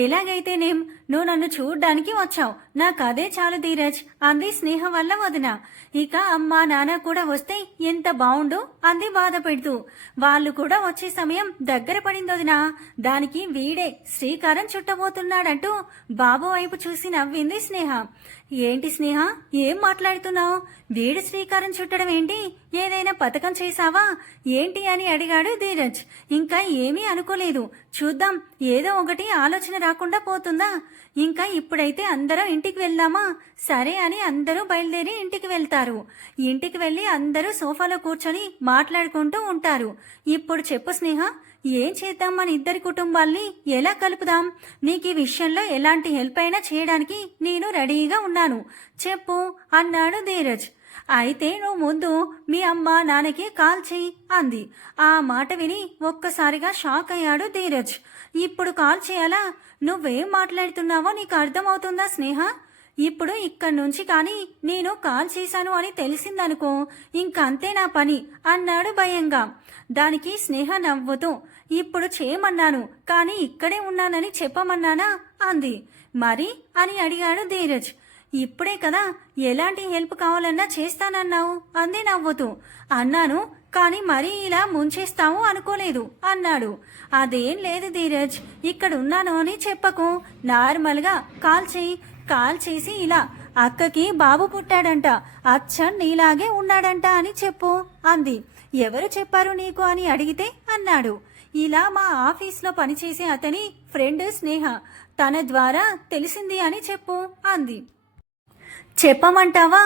ఎలాగైతేనేం నువ్వు నన్ను చూడ్డానికి వచ్చావు, నాకు అదే చాలు ధీరజ్ అంది స్నేహ వల్ల వదిన. ఇక అమ్మా నాన్న కూడా వస్తే ఎంత బావుండు అంది బాధ పెడుతూ. వాళ్ళు కూడా వచ్చే సమయం దగ్గర పడింది వదిన, దానికి వీడే శ్రీకారం చుట్టబోతున్నాడంటూ బాబు వైపు చూసి నవ్వింది స్నేహ. ఏంటి స్నేహ, ఏం మాట్లాడుతున్నావు, వీడు శ్రీకారం చుట్టడం ఏంటి, ఏదైనా పథకం చేశావా ఏంటి అని అడిగాడు ధీరజ్. ఇంకా ఏమీ అనుకోలేదు, చూద్దాం, ఏదో ఒకటి ఆలోచన రాకుండా పోతుందా, ఇంకా ఇప్పుడైతే అందరం ఇంటికి వెళ్దామా, సరే అని అందరూ బయలుదేరి ఇంటికి వెళ్తారు. ఇంటికి వెళ్ళి అందరూ సోఫాలో కూర్చొని మాట్లాడుకుంటూ ఉంటారు. ఇప్పుడు చెప్పు స్నేహ, ఏం చేద్దాం, మన ఇద్దరి కుటుంబాల్ని ఎలా కలుపుదాం, నీకు ఈ విషయంలో ఎలాంటి హెల్ప్ అయినా చేయడానికి నేను రెడీగా ఉన్నాను, చెప్పు అన్నాడు ధీరజ్. అయితే నువ్వు ముందు మీ అమ్మ నాన్నకి కాల్ చెయ్యి అంది. ఆ మాట విని ఒక్కసారిగా షాక్ అయ్యాడు ధీరజ్. ఇప్పుడు కాల్ చేయాలా, నువ్వేం మాట్లాడుతున్నావో నీకు అర్థమవుతుందా స్నేహ, ఇప్పుడు ఇక్కడి నుంచి కానీ నేను కాల్ చేశాను అని తెలిసిందనుకో, ఇంకంతే నా పని అన్నాడు భయంగా. దానికి స్నేహ నవ్వుతూ, ఇప్పుడు చేయమన్నాను కానీ ఇక్కడే ఉన్నానని చెప్పమన్నానా అంది. మరి అని అడిగాడు ధీరజ్. ఇప్పుడే కదా ఎలాంటి హెల్ప్ కావాలన్నా చేస్తానన్నావు అంది నవ్వుతూ. అన్నాను, కానీ మరీ ఇలా ముంచేస్తావు అనుకోలేదు అన్నాడు. అదేం లేదు ధీరజ్, ఇక్కడ ఉన్నాను అని చెప్పకు, నార్మల్గా కాల్ చేసి ఇలా అక్కకి బాబు పుట్టాడంట, అచ్చం నీలాగే ఉన్నాడంట అని చెప్పు అంది. ఎవరు చెప్పారు నీకు అని అడిగితే అన్నాడు, ఇలా మా ఆఫీస్లో పనిచేసే అతని ఫ్రెండ్ స్నేహ, తన ద్వారా తెలిసింది అని చెప్పు అంది. చెప్పమంటావా?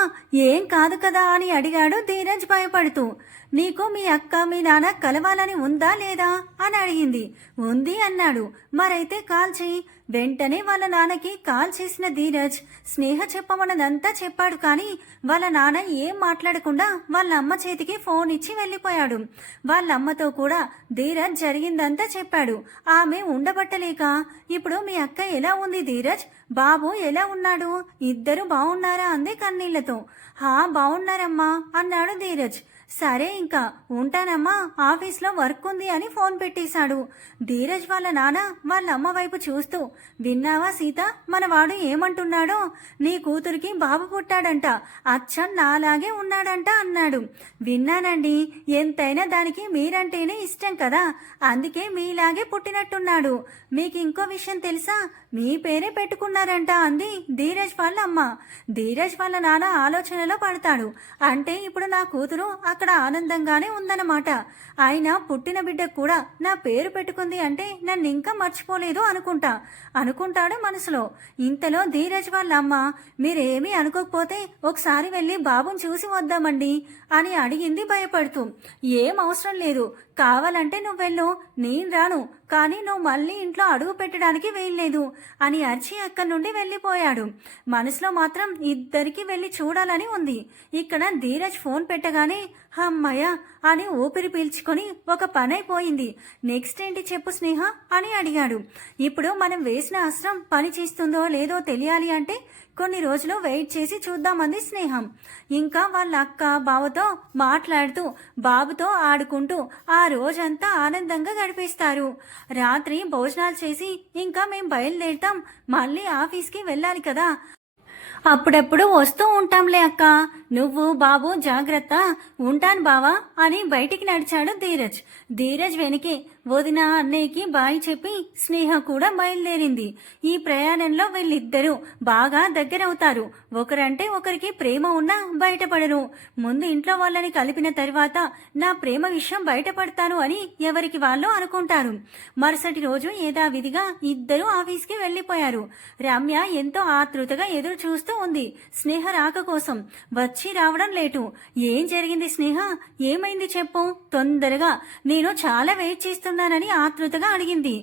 ఏం కాదు కదా అని అడిగాడు ధీరజ్ భయపడుతూ. నీకు మీ అక్క మీ నాన్న కలవాలని ఉందా లేదా అని అడిగింది. ఉంది అన్నాడు. మరైతే కాల్ చెయ్యి. వెంటనే వాళ్ళ నాన్నకి కాల్ చేసిన ధీరజ్ స్నేహ చెప్పమన్నదంతా చెప్పాడు. కానీ వాళ్ళ నాన్న ఏం మాట్లాడకుండా వాళ్ళ అమ్మ చేతికి ఫోన్ ఇచ్చి వెళ్ళిపోయాడు. వాళ్ళ అమ్మతో కూడా ధీరజ్ జరిగిందంతా చెప్పాడు. ఆమె ఉండబట్టలేక, ఇప్పుడు మీ అక్క ఎలా ఉంది ధీరజ్, బాబు ఎలా ఉన్నాడు, ఇద్దరు బాగున్నారా అంది కన్నీళ్లతో. బాగున్నారమ్మా అన్నాడు ధీరజ్. సరే ఇంకా ఉంటానమ్మా, ఆఫీస్లో వర్క్ ఉంది అని ఫోన్ పెట్టేశాడు. ధీరజ్ వాళ్ళ నాన్న వాళ్ళ అమ్మ వైపు చూస్తూ, విన్నావా సీత, మనవాడు ఏమంటున్నాడో, నీ కూతురికి బాబు పుట్టాడంట, అచ్చం నాలాగే ఉన్నాడంట అన్నాడు. విన్నానండి, ఎంతైనా దానికి మీరంటేనే ఇష్టం కదా, అందుకే మీలాగే పుట్టినట్టున్నాడు. మీకు ఇంకో విషయం తెలుసా, మీ పేరే పెట్టుకున్నారంట అంది ధీరజ్ వాళ్ళ అమ్మ. ధీరజ్ వాళ్ళ నాన్న ఆలోచనలో పడతాడు. అంటే ఇప్పుడు నా కూతురు అక్కడ ఆనందంగానే ఉందన్నమాట. ఆయన పుట్టిన బిడ్డ కూడా నా పేరు పెట్టుకుంది అంటే నన్ను ఇంకా మర్చిపోలేదు అనుకుంటాడు మనసులో. ఇంతలో ధీరజ్ వాళ్ళ అమ్మ, మీరేమీ అనుకోకపోతే ఒకసారి వెళ్ళి బాబుని చూసి వద్దామండి అని అడిగింది భయపడుతూ. ఏం అవసరం లేదు, కావాలంటే నువ్వు వెళ్ళు, నేను రాను, కానీ నువ్వు మళ్ళీ ఇంట్లో అడుగు పెట్టడానికి వీల్లేదు అని అరిచి అక్కడి నుండి వెళ్ళిపోయాడు. మనసులో మాత్రం ఇద్దరికి వెళ్ళి చూడాలని ఉంది. ఇక్కడ ధీరజ్ ఫోన్ పెట్టగానే అమ్మయ్య అని ఊపిరి పీల్చుకొని ఒక పనైపోయింది. నెక్స్ట్ ఏంటి చెప్పు స్నేహ అని అడిగాడు. ఇప్పుడు మనం వేసిన అస్త్రం పని చేస్తుందో లేదో తెలియాలి అంటే కొన్ని రోజులు వెయిట్ చేసి చూద్దామంది స్నేహం. ఇంకా వాళ్ళ అక్క బావతో మాట్లాడుతూ బాబుతో ఆడుకుంటూ ఆ రోజంతా ఆనందంగా గడిపేస్తారు. రాత్రి భోజనాలు చేసి ఇంకా మేం బయలుదేరుతాం, మళ్ళీ ఆఫీస్కి వెళ్ళాలి కదా, అప్పుడప్పుడు వస్తూ ఉంటాంలే అక్క, నువ్వు బాబు జాగ్రత్త, ఉంటాను బావా అని బయటికి నడిచాడు ధీరజ్. ధీరజ్ వెనకే వదిన అన్నయ్యకి బాయ్ చెప్పి స్నేహ కూడా బయలుదేరింది. ఈ ప్రయాణంలో వీళ్ళిద్దరూ బాగా దగ్గరవుతారు. ఒకరంటే ఒకరికి ప్రేమ ఉన్నా బయటపడరు. ముందు ఇంట్లో వాళ్ళని కలిపిన తర్వాత నా ప్రేమ విషయం బయటపడతాను అని ఎవరికి వాళ్ళు అనుకుంటారు. మరుసటి రోజు యథావిధిగా ఇద్దరూ ఆఫీస్కి వెళ్ళిపోయారు. రమ్య ఎంతో ఆతృతగా ఎదురు చూస్తూ ఉంది స్నేహ రాక కోసం. వచ్చి రావడం లేటు. ఏం జరిగింది స్నేహ, ఏమైంది చెప్పు తొందరగా, నేను చాలా వెయిట్ చేస్తున్నానని ఆతృతగా అడిగింది.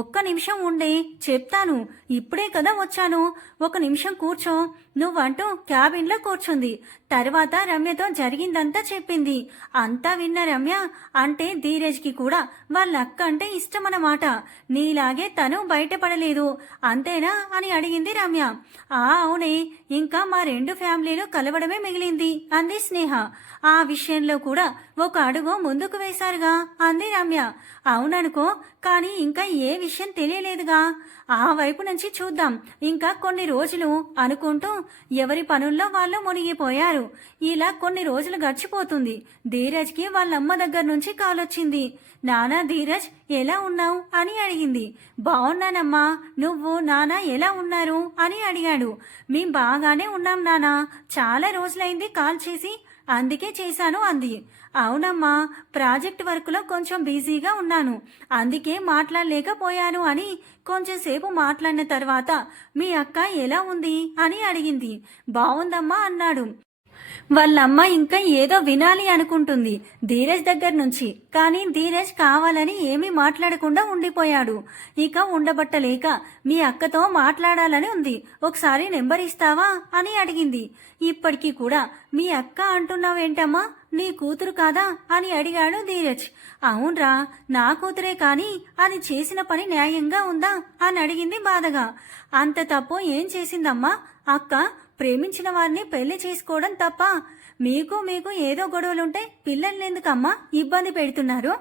ఒక్క నిమిషం ఉండే, చెప్తాను, ఇప్పుడే కదా వచ్చాను, ఒక నిమిషం కూర్చో నువ్వంటూ క్యాబిన్లో కూర్చుంది. తర్వాత రమ్యతో జరిగిందంతా చెప్పింది. అంతా విన్న రమ్య, అంటే ధీరజ్కి కూడా వాళ్ళ అక్క అంటే ఇష్టమన్నమాట, నీలాగే తను బయటపడలేదు అంతేనా అని అడిగింది రమ్య. అవునే, ఇంకా మా రెండు ఫ్యామిలీలు కలవడమే మిగిలింది అంది స్నేహ. ఆ విషయంలో కూడా ఒక అడుగు ముందుకు వేశారుగా అంది రమ్య. అవుననుకో, కానీ ఇంకా ఏ విషయం తెలియలేదుగా, ఆ వైపు నుంచి చూద్దాం ఇంకా కొన్ని రోజులు అనుకుంటూ ఎవరి పనుల్లో వాళ్ళు మునిగిపోయారు. ఇలా కొన్ని రోజులు గడిచిపోతుంది. ధీరజ్కి వాళ్ళమ్మ దగ్గర నుంచి కాల్ వచ్చింది. నానా ధీరజ్ ఎలా ఉన్నావు అని అడిగింది. బాగున్నానమ్మా, నువ్వు నానా ఎలా ఉన్నారు అని అడిగాడు. మేం బాగానే ఉన్నాం నానా, చాలా రోజులైంది కాల్ చేసి, అందుకే చేశాను అంది. అవునమ్మా, ప్రాజెక్ట్ వర్క్లో కొంచెం బిజీగా ఉన్నాను, అందుకే మాట్లాడలేకపోయాను అని కొంచెం సేపు మాట్లాడిన తర్వాత మీ అక్క ఎలా ఉంది అని అడిగింది. బాగుందమ్మా అన్నాడు. వాళ్ళమ్మ ఇంకా ఏదో వినాలి అనుకుంటుంది ధీరజ్ దగ్గర నుంచి, కానీ ధీరజ్ కావాలని ఏమీ మాట్లాడకుండా ఉండిపోయాడు. ఇక ఉండబట్టలేక మీ అక్కతో మాట్లాడాలని ఉంది, ఒకసారి నెంబర్ ఇస్తావా అని అడిగింది. ఇప్పటికీ కూడా మీ అక్క అంటున్నావేంటమ్మా, నీ కూతురు కాదా అని అడిగాడు ధీరజ్. అవునరా, నా కూతురే, కానీ అది చేసిన పని న్యాయంగా ఉందా అని అడిగింది బాధగా. అంత తప్పు ఏం చేసిందమ్మా అక్క, ప్రేమించిన వారిని పెళ్లి చేసుకోవడం తప్ప? మీకు ఏదో గొడవలుంటే పిల్లల్ని ఎందుకమ్మా ఇబ్బంది పెడుతున్నారు?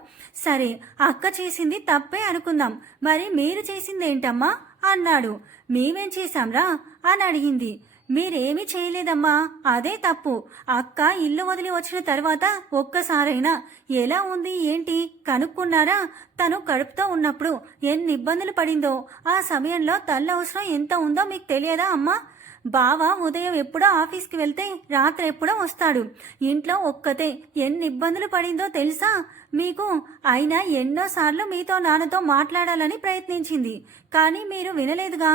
సరే, అక్క చేసింది తప్పే అనుకుందాం, మరి మీరు చేసిందేంటమ్మా అన్నాడు. మేమేం చేశాంరా అని అడిగింది. మీరేమీ చేయలేదమ్మా, అదే తప్పు. అక్క ఇల్లు వదిలి వచ్చిన తర్వాత ఒక్కసారైనా ఎలా ఉంది ఏంటి కనుక్కున్నారా? తను కడుపుతో ఉన్నప్పుడు ఎన్ని ఇబ్బందులు పడిందో, ఆ సమయంలో తల్లి అవసరం ఎంత ఉందో మీకు తెలియదా అమ్మా? బావ ఉదయం ఎప్పుడో ఆఫీస్కి వెళ్తే రాత్రి ఎప్పుడో వస్తాడు. ఇంట్లో ఒక్కతే ఎన్ని ఇబ్బందులు పడిందో తెలుసా మీకు? అయినా ఎన్నోసార్లు మీతో నాన్నతో మాట్లాడాలని ప్రయత్నించింది, కానీ మీరు వినలేదుగా.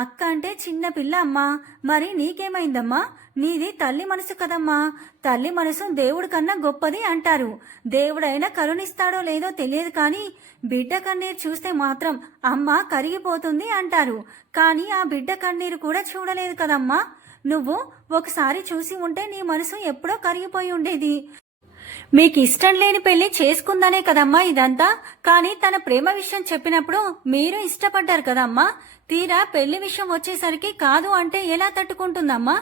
అక్క అంటే చిన్న పిల్ల అమ్మా. మరి నీకేమైందమ్మా? నీది తల్లి మనసు కదమ్మా. తల్లి మనసు దేవుడి కన్నా గొప్పది అంటారు. దేవుడైనా కరుణిస్తాడో లేదో తెలియదు, కానీ బిడ్డ కన్నీరు చూస్తే మాత్రం అమ్మ కరిగిపోతుంది అంటారు. కానీ ఆ బిడ్డ కన్నీరు కూడా చూడలేదు కదమ్మా నువ్వు. ఒకసారి చూసి ఉంటే నీ మనసు ఎప్పుడో కరిగిపోయి ఉండేది. మీకు ఇష్టం లేని పెళ్లి చేసుకుందనే కదమ్మా ఇదంతా. కానీ తన ప్రేమ విషయం చెప్పినప్పుడు మీరు ఇష్టపడ్డారు కదమ్మా. తీరా పెళ్లి విషయం వచ్చేసరికి కాదు అంటే ఎలా తట్టుకుంటుందమ్మా?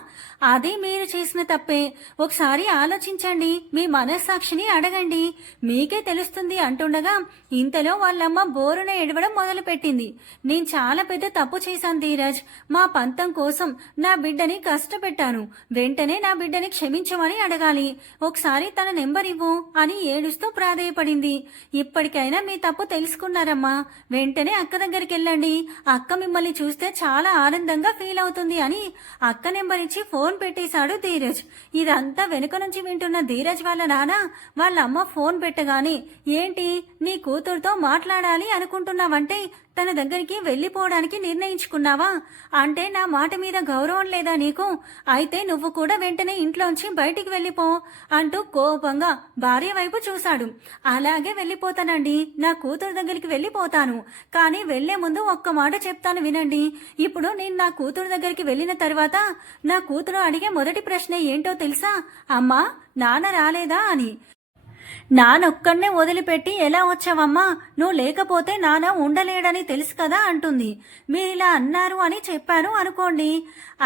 అది మీరు చేసిన తప్పే. ఒకసారి ఆలోచించండి, మీ మనస్సాక్షిని అడగండి, మీకే తెలుస్తుంది అంటుండగా ఇంతలో వాళ్ళమ్మ బోరున ఎడవడం మొదలుపెట్టింది. నేను చాలా పెద్ద తప్పు చేశాను ధీరజ్. మా పంతం కోసం నా బిడ్డని కష్టపెట్టాను. వెంటనే నా బిడ్డని క్షమించమని అడగాలి. ఒకసారి తన నెంబర్ ఇవ్వు అని ఏడుస్తూ ప్రాధేయపడింది. ఇప్పటికైనా మీ తప్పు తెలుసుకున్నారమ్మా. వెంటనే అక్క దగ్గరికి వెళ్ళండి. అక్క మిమ్మల్ని చూస్తే చాలా ఆనందంగా ఫీల్ అవుతుంది అని అక్క నెంబర్ ఇచ్చి ఫోన్ పెట్టేశాడు ధీరజ్. ఇదంతా వెనుక నుంచి వింటున్న ధీరజ్ వాళ్ళ నాన్న వాళ్ళ అమ్మ ఫోన్ పెట్టగానే, ఏంటి నీ కూతురుతో మాట్లాడాలి అనుకుంటున్నావంటే తన దగ్గరికి వెళ్ళిపోవడానికి నిర్ణయించుకున్నావా? అంటే నా మాట మీద గౌరవం లేదా నీకు? అయితే నువ్వు కూడా వెంటనే ఇంట్లోంచి బయటికి వెళ్ళిపో అంటూ కోపంగా భార్య వైపు చూశాడు. అలాగే వెళ్ళిపోతానండి, నా కూతురు దగ్గరికి వెళ్ళిపోతాను. కానీ వెళ్లే ముందు ఒక్క మాట చెప్తాను వినండి. ఇప్పుడు నేను నా కూతురు దగ్గరికి వెళ్ళిన తర్వాత నా కూతురు అడిగే మొదటి ప్రశ్న ఏంటో తెలుసా? అమ్మా నాన్న రాలేదా అని. నానొక్కడనే వదిలిపెట్టి ఎలా వచ్చావమ్మా? నువ్వు లేకపోతే నాన్న ఉండలేడని తెలుసు కదా అంటుంది. మీరిలా అన్నారు అని చెప్పారు అనుకోండి.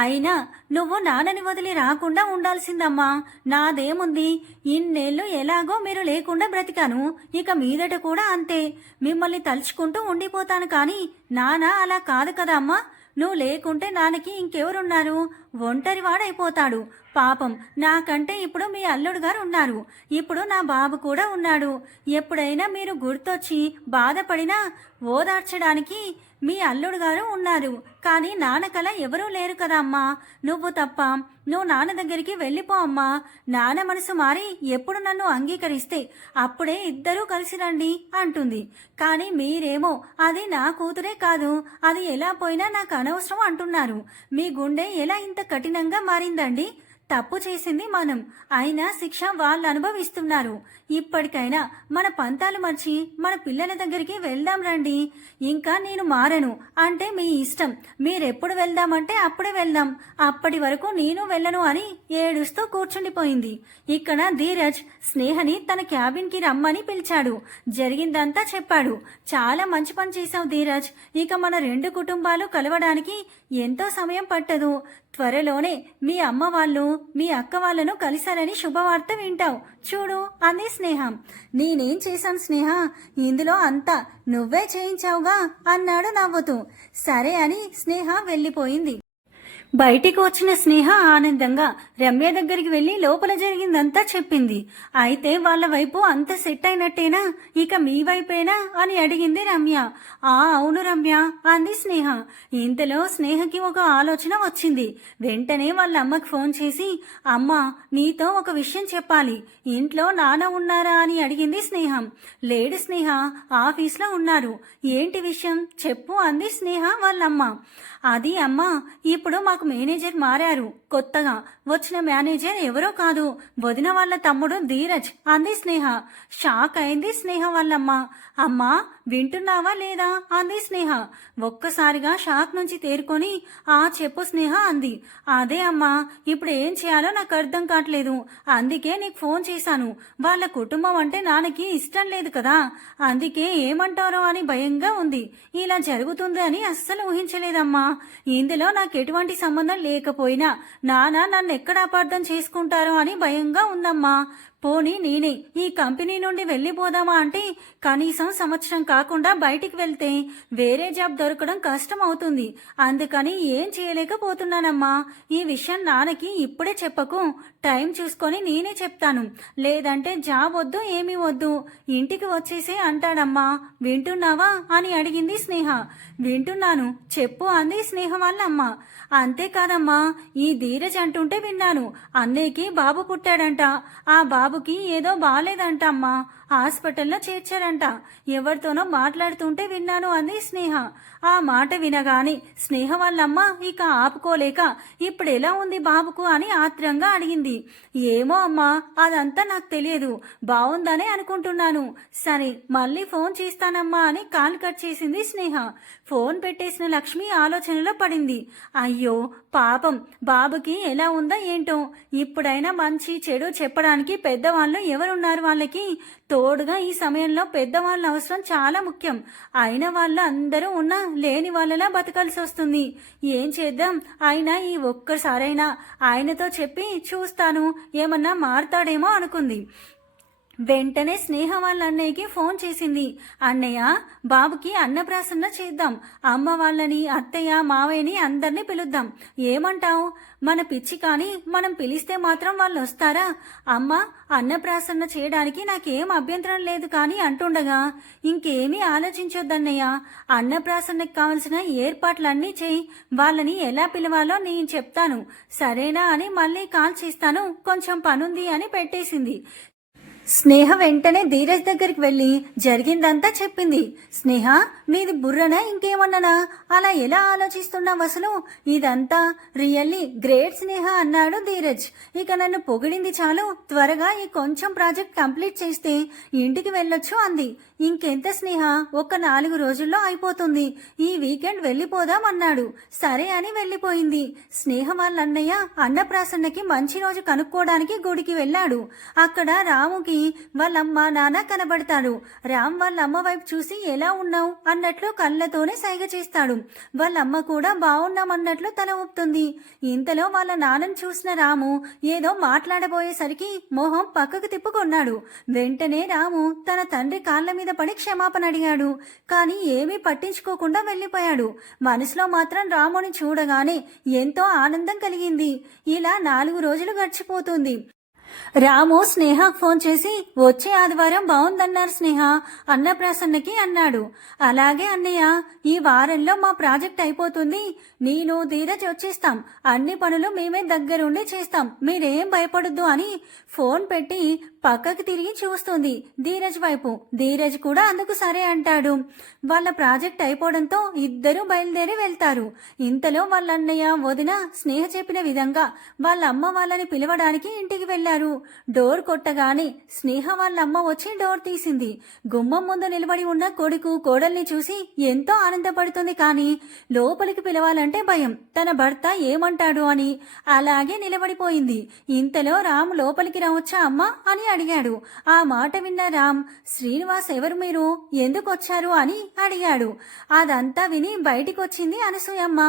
అయినా నువ్వు నాన్నని వదిలి రాకుండా ఉండాల్సిందమ్మా. నాదేముంది, ఇన్నేళ్ళు ఎలాగో మీరు లేకుండా బ్రతికాను. ఇక మీదట కూడా అంతే. మిమ్మల్ని తలుచుకుంటూ ఉండిపోతాను. కానీ నాన్న అలా కాదు కదా అమ్మా. నువ్వు లేకుంటే నాన్నకి ఇంకెవరున్నారు? ఒంటరివాడైపోతాడు పాపం. నాకంటే ఇప్పుడు మీ అల్లుడు గారు ఉన్నారు. ఇప్పుడు నా బాబు కూడా ఉన్నాడు. ఎప్పుడైనా మీరు గుర్తొచ్చి బాధపడినా ఓదార్చడానికి మీ అల్లుడు గారు ఉన్నారు. కానీ నాన్నకల ఎవరూ లేరు కదా అమ్మా, నువ్వు తప్ప. నువ్వు నాన్న దగ్గరికి వెళ్ళిపో అమ్మా. నాన్న మనసు మారి ఎప్పుడు నన్ను అంగీకరిస్తే అప్పుడే ఇద్దరూ కలిసి రండి అంటుంది. కానీ మీరేమో అది నా కూతురే కాదు, అది ఎలా పోయినా నాకు అనవసరం అంటున్నారు. మీ గుండె ఎలా ఇంత కఠినంగా మారిందండి? తప్పు చేసింది మనం, అయినా శిక్ష వాళ్ళు అనుభవిస్తున్నారు. ఇప్పటికైనా మన పంతాలు మర్చి మన పిల్లల దగ్గరికి వెళ్దాం రండి. ఇంకా నేను మారను అంటే మీ ఇష్టం. మీరెప్పుడు వెళ్దామంటే అప్పుడే వెళ్దాం. అప్పటి వరకు నేను వెళ్ళను అని ఏడుస్తూ కూర్చుండిపోయింది. ఇక్కడ ధీరజ్ స్నేహని తన క్యాబిన్కి రమ్మని పిలిచాడు. జరిగిందంతా చెప్పాడు. చాలా మంచి పని చేశావు ధీరజ్. ఇక మన రెండు కుటుంబాలు కలవడానికి ఎంతో సమయం పట్టదు. త్వరలోనే మీ అమ్మ వాళ్ళు మీ అక్క వాళ్ళను కలిశారని శుభవార్త వింటావు చూడు అంది స్నేహ. నేనేం చేశాను స్నేహ? ఇందులో అంతా నువ్వే చేయించావుగా అన్నాడు నవ్వుతూ. సరే అని స్నేహ వెళ్ళిపోయింది. బయటికి వచ్చిన స్నేహ ఆనందంగా రమ్య దగ్గరికి వెళ్లి లోపల జరిగిందంతా చెప్పింది. అయితే వాళ్ళ వైపు అంత సెట్ అయినట్టేనా? ఇక మీ వైపేనా అని అడిగింది రమ్య. అవును రమ్య అంది స్నేహ. ఇంతలో స్నేహకి ఒక ఆలోచన వచ్చింది. వెంటనే వాళ్ళ అమ్మకి ఫోన్ చేసి, అమ్మా నీతో ఒక విషయం చెప్పాలి, ఇంట్లో నాన్న ఉన్నారా అని అడిగింది స్నేహ. లేడు స్నేహ, ఆఫీస్లో ఉన్నారు. ఏంటి విషయం చెప్పు అంది స్నేహ వాళ్ళమ్మ. అది అమ్మా, ఇప్పుడు మాకు మేనేజర్ మారారు. కొత్తగా వచ్చిన మేనేజర్ ఎవరో కాదు, వదిన వాళ్ళ తమ్ముడు ధీరజ్ అంది స్నేహ. షాక్ అయింది స్నేహ వాళ్ళమ్మ. అమ్మా వింటున్నావా లేదా అంది స్నేహ. ఒక్కసారిగా షాక్ నుంచి తేరుకొని చెప్పు స్నేహ అంది. అదే అమ్మా, ఇప్పుడు ఏం చేయాలో నాకు అర్థం కావట్లేదు. అందుకే నీకు ఫోన్ చేశాను. వాళ్ళ కుటుంబం అంటే నాన్నకి ఇష్టం లేదు కదా, అందుకే ఏమంటారో అని భయంగా ఉంది. ఇలా జరుగుతుంది అని అస్సలు ఊహించలేదమ్మా. ఇందులో నాకు ఎటువంటి సంబంధం లేకపోయినా నాన్న నన్ను ఎక్కడ అపార్థం చేసుకుంటారో అని భయంగా ఉందమ్మా. పోనీ నేనే ఈ కంపెనీ నుండి వెళ్ళిపోదామా అంటే కనీసం సంవత్సరం కాకుండా బయటికి వెళ్తే వేరే జాబ్ దొరకడం కష్టం అవుతుంది. అందుకని ఏం చేయలేకపోతున్నానమ్మా. ఈ విషయం నాన్నకి ఇప్పుడే చెప్పకు, టైం చూసుకొని నేనే చెప్తాను. లేదంటే జాబ్ వద్దు ఏమీ వద్దు, ఇంటికి వచ్చేసే అంటాడమ్మా. వింటున్నావా అని అడిగింది స్నేహ. వింటున్నాను చెప్పు అంది స్నేహ వాళ్ళ అమ్మ. అంతేకాదమ్మా, ఈ ధీరజ్ అంటుంటే విన్నాను, అన్నయ్యకి బాబు పుట్టాడంట. ఆ బాబుకి ఏదో బాలేదంట అమ్మా, హాస్పిటల్లో చేర్చారంట. ఎవరితోనో మాట్లాడుతుంటే విన్నాను అంది స్నేహ. ఆ మాట వినగానే స్నేహ వాళ్ళమ్మ ఇక ఆపుకోలేక ఇప్పుడు ఎలా ఉంది బాబుకు అని ఆత్రంగా అడిగింది. ఏమో అమ్మా, అదంతా నాకు తెలియదు, బాగుందనే అనుకుంటున్నాను. సరే మళ్ళీ ఫోన్ చేస్తానమ్మా అని కాల్ కట్ చేసింది స్నేహ. ఫోన్ పెట్టేసిన లక్ష్మి ఆలోచనలో పడింది. అయ్యో పాపం, బాబుకి ఎలా ఉందో ఏంటో. ఇప్పుడైనా మంచి చెడు చెప్పడానికి పెద్దవాళ్ళు ఎవరున్నారు వాళ్ళకి? తోడుగా ఈ సమయంలో పెద్దవాళ్ళ అవసరం చాలా ముఖ్యం. అయిన వాళ్ళు అందరూ ఉన్నా లేని వాళ్ళలా బతకాల్సి వస్తుంది. ఏం చేద్దాం, అయినా ఈ ఒక్కసారైనా ఆయనతో చెప్పి చూస్తాను, ఏమన్నా మారతాడేమో అనుకుంది. వెంటనే స్నేహ వాళ్ళ అన్నయ్యకి ఫోన్ చేసింది. అన్నయ్య, బాబుకి అన్నప్రాసన్న చేద్దాం, అమ్మ వాళ్ళని అత్తయ్య మావయ్యని అందరినీ పిలుద్దాం, ఏమంటావు? మన పిచ్చి కానీ మనం పిలిస్తే మాత్రం వాళ్ళు వస్తారా? అమ్మ అన్నప్రాసన్న చేయడానికి నాకేం అభ్యంతరం లేదు కానీ అంటుండగా ఇంకేమీ ఆలోచించొద్దన్నయ్య, అన్నప్రాసన్నకి కావలసిన ఏర్పాట్లన్నీ చేయి, వాళ్ళని ఎలా పిలవాలో నేను చెప్తాను, సరేనా అని మళ్ళీ కాల్ చేస్తాను, కొంచెం పనుంది అని పెట్టేసింది. స్నేహ వెంటనే ధీరజ్ దగ్గరికి వెళ్ళి జరిగిందంతా చెప్పింది. స్నేహ, మీది బుర్రనా ఇంకేమన్నానా? అలా ఎలా ఆలోచిస్తున్నావు అసలు? ఇదంతా రియల్లీ గ్రేట్ స్నేహ అన్నాడు ధీరజ్. ఇక నన్ను పొగిడింది చాలు, త్వరగా ఈ కొంచెం ప్రాజెక్ట్ కంప్లీట్ చేస్తే ఇంటికి వెళ్ళొచ్చు అంది. ఇంకెంత స్నేహ, ఒక 4 రోజుల్లో అయిపోతుంది, ఈ వీకెండ్ వెళ్ళిపోదాం అన్నాడు. సరే అని వెళ్ళిపోయింది. స్నేహ వాళ్ళ అన్నయ్య అన్నప్రాసన్నకి మంచి రోజు కనుక్కోవడానికి గుడికి వెళ్ళాడు. అక్కడ రాముకి వాళ్ళమ్మ నాన్న కనబడతాడు. రామ్ వాళ్ళ అమ్మ వైపు చూసి ఎలా ఉన్నావు అన్నట్లు కళ్ళతోనే సైగ చేస్తాడు. వాళ్ళమ్మ కూడా బాగున్నామన్నట్లు తల ఊపుతుంది. ఇంతలో వాళ్ళ నాన్నను చూసిన రాము ఏదో మాట్లాడబోయేసరికి మొహం పక్కకు తిప్పుకొన్నాడు. వెంటనే రాము తన తండ్రి కాళ్ళ మీద పడి క్షమాపణ అడిగాడు. కానీ ఏమీ పట్టించుకోకుండా వెళ్ళిపోయాడు. మనసులో మాత్రం రాముని చూడగానే ఎంతో ఆనందం కలిగింది. ఇలా 4 రోజులు గడిచిపోతుంది. రాము స్నేహకు ఫోన్ చేసి వచ్చే ఆదివారం బాగుందన్నారు స్నేహ, అన్నప్రాసన్నకి అన్నాడు. అలాగే అన్నయ్య, ఈ వారంలో మా ప్రాజెక్ట్ అయిపోతుంది, నేను ధీరజ్ వచ్చేస్తాం, అన్ని పనులు మేమే దగ్గరుండి చేస్తాం, మీరేం భయపడొద్దు అని ఫోన్ పెట్టి పక్కకి తిరిగి చూస్తుంది ధీరజ్ వైపు. ధీరజ్ కూడా అందుకు సరే అంటాడు. వాళ్ళ ప్రాజెక్ట్ అయిపోవడంతో ఇద్దరూ బయలుదేరి వెళ్తారు. ఇంతలో వాళ్ళ అన్నయ్య వదిన స్నేహ చెప్పిన విధంగా వాళ్ళ అమ్మ వాళ్ళని పిలవడానికి ఇంటికి వెళ్లారు. డోర్ కొట్టగానే స్నేహ వాళ్ళ అమ్మ వచ్చి డోర్ తీసింది. గుమ్మం ముందు నిలబడి ఉన్న కొడుకు కోడల్ని చూసి ఎంతో ఆనందపడుతుంది. కానీ లోపలికి పిలవాలంటే భయం, తన భర్త ఏమంటాడు అని అలాగే నిలబడిపోయింది. ఇంతలో రామ్ లోపలికి రావచ్చా అమ్మా అని అడిగాడు. ఆ మాట విన్న రామ్, శ్రీనివాస్ ఎవరు మీరు, ఎందుకు వచ్చారు అని అడిగాడు. అదంతా విని బయటికి వచ్చింది అనసూయమ్మ.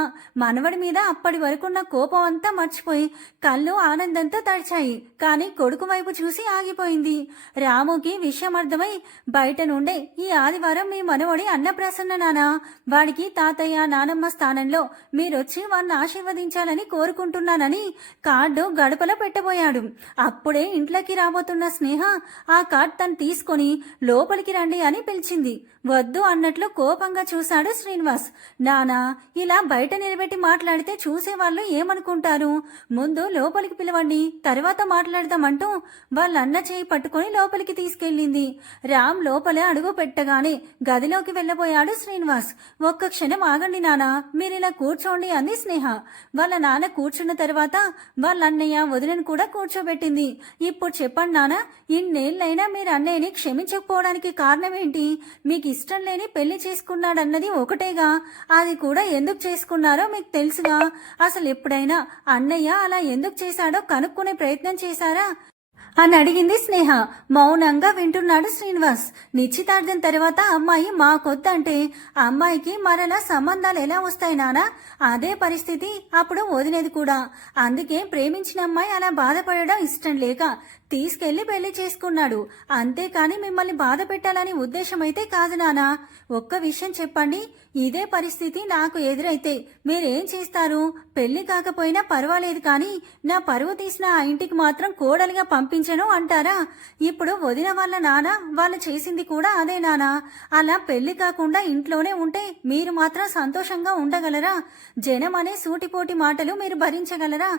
మనవడి మీద అప్పటి వరకున్న కోపం అంతా మర్చిపోయి కళ్ళు ఆనందంతో తడిచాయి. కానీ కొడుకు వైపు చూసి ఆగిపోయింది. రాముకి విషయం అర్థమై బయట నుండే, ఈ ఆదివారం మీ మనవడి అన్నప్రాసన్న నానా, వాడికి తాతయ్య నానమ్మ స్థానంలో మీరొచ్చి వారిని ఆశీర్వదించాలని కోరుకుంటున్నానని కార్డు గడపలో పెట్టబోయాడు. అప్పుడే ఇంట్లోకి రాబోతున్న స్నేహ ఆ కార్డ్ తను తీసుకొని లోపలికి రండి అని పిలిచింది. వద్దు అన్నట్లు కోపంగా చూశాడు శ్రీనివాస్. నానా, ఇలా బయట నిలబెట్టి మాట్లాడితే చూసేవాళ్ళు ఏమనుకుంటారు, ముందు లోపలికి పిలవండి, తర్వాత మాట్లాడదామంటూ వాళ్ళ అన్న చేయి పట్టుకొని లోపలికి తీసుకెళ్ళింది. రామ్ లోపల అడుగు పెట్టగానే గదిలోకి వెళ్ళబోయాడు శ్రీనివాస్. ఒక్క క్షణం ఆగండి నానా, మీరిలా కూర్చోండి అంది స్నేహ. వాళ్ళ నాన్న కూర్చున్న తర్వాత వాళ్ళ అన్నయ్య వదినను కూడా కూర్చోబెట్టింది. ఇప్పుడు చెప్పండి నాన్న, ఇన్నేళ్లైనా మీరు అన్నయ్యని క్షమించకపోవడానికి కారణం ఏంటి? మీకు ఇష్టం లేని పెళ్లి చేసుకున్నాడన్నది ఒకటేగా, అది కూడా ఎందుకు చేసుకున్నారో మీకు తెలుసుగా. అసలు ఎప్పుడైనా అన్నయ్య అలా ఎందుకు చేశాడో కనుక్కునే ప్రయత్నం చేశారా? అని అడిగింది స్నేహ. మౌనంగా వింటున్నాడు శ్రీనివాస్. నిశ్చితార్థం తర్వాత అమ్మాయి మాకొద్దంటే అమ్మాయికి మరలా సంబంధాలు ఎలా వస్తాయి నానా? అదే పరిస్థితి అప్పుడు వదిలేది కూడా. అందుకే ప్రేమించిన అమ్మాయి అలా బాధపడడం ఇష్టం లేక తీసుకెళ్లి పెళ్లి చేసుకున్నాడు. అంతేకాని మిమ్మల్ని బాధ పెట్టాలని ఉద్దేశమైతే కాదు నానా. ఒక్క విషయం చెప్పండి, ఇదే పరిస్థితి నాకు ఎదురైతే మీరేం చేస్తారు? పెళ్లి కాకపోయినా పర్వాలేదు, కానీ నా పరువు తీసిన ఆ ఇంటికి మాత్రం కోడలిగా పంపించను అంటారా? ఇప్పుడు వదిన వాళ్ళ నాన్న వాళ్ళు చేసింది కూడా అదే నానా. అలా పెళ్లి కాకుండా ఇంట్లోనే ఉంటే మీరు మాత్రం సంతోషంగా ఉండగలరా? జనం అనే సూటిపోటి మాటలు మీరు భరించగలరా?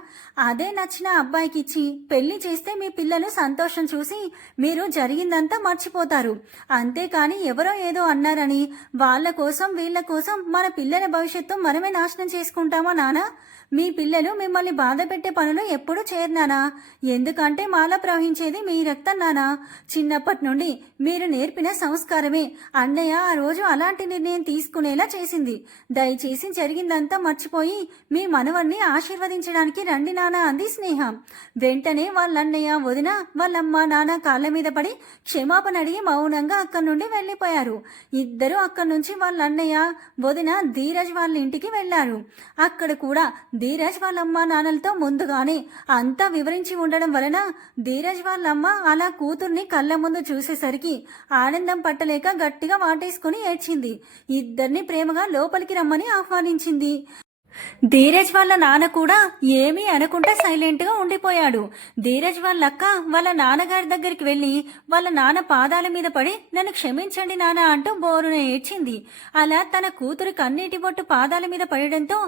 అదే నచ్చిన అబ్బాయికి ఇచ్చి పెళ్లి చేస్తే మీ పిల్లలు సంతోషం చూసి మీరు జరిగిందంతా మర్చిపోతారు. అంతేకాని ఎవరో ఏదో అన్నారని వాళ్ళ కోసం వీళ్ళ కోసం మన పిల్లల భవిష్యత్తు మనమే నాశనం చేసుకుంటామా నానా? మీ పిల్లలు మిమ్మల్ని బాధ పెట్టే పనులు ఎప్పుడూ చేయరునానా. ఎందుకంటే మాలో ప్రవహించేది మీ రక్తం నానా. చిన్నప్పటి నుండి మీరు నేర్పిన సంస్కారమే అన్నయ్య ఆ రోజు అలాంటి నిర్ణయం తీసుకునేలా చేసింది. దయచేసి జరిగిందంతా మర్చిపోయి మీ మనవణ్ణి ఆశీర్వదించడానికి రండి నానా అంది స్నేహ. వెంటనే వాళ్ళన్నయ్య వదిన వాళ్ళమ్మ నాన్న కాళ్ళ మీద పడి క్షమాపణ అడిగి మౌనంగా అక్కడి నుండి వెళ్లిపోయారు. ఇద్దరు అక్కడి నుంచి వాళ్ళన్నయ్య వదిన ధీరజ్ వాళ్ళ ఇంటికి వెళ్లారు. అక్కడ కూడా ధీరజ్ వాళ్ళమ్మ నాన్నలతో ముందుగానే అంతా వివరించి ఉండడం వలన ధీరజ్ వాళ్ళమ్మ అలా కూతుర్ని కళ్ళ ముందు చూసేసరికి ఆనందం పట్టలేక గట్టిగా వాటేసుకుని ఏడ్చింది. ఇద్దరిని ప్రేమగా లోపలికి రమ్మని ఆహ్వానించింది. ధీరజ్ వాళ్ళ నాన్న కూడా ఏమీ అనకుండా సైలెంట్ గా ఉండిపోయాడు. ధీరజ్ వాళ్ళ అక్క వాళ్ళ నాన్నగారి దగ్గరికి వెళ్లి వాళ్ళ నాన్న పాదాల మీద పడి నన్ను క్షమించండి నాన్న అంటూ బోరున ఏడ్చింది. అలా తన కూతురు కన్నీటి బొట్టు పాదాల మీద పడడంతో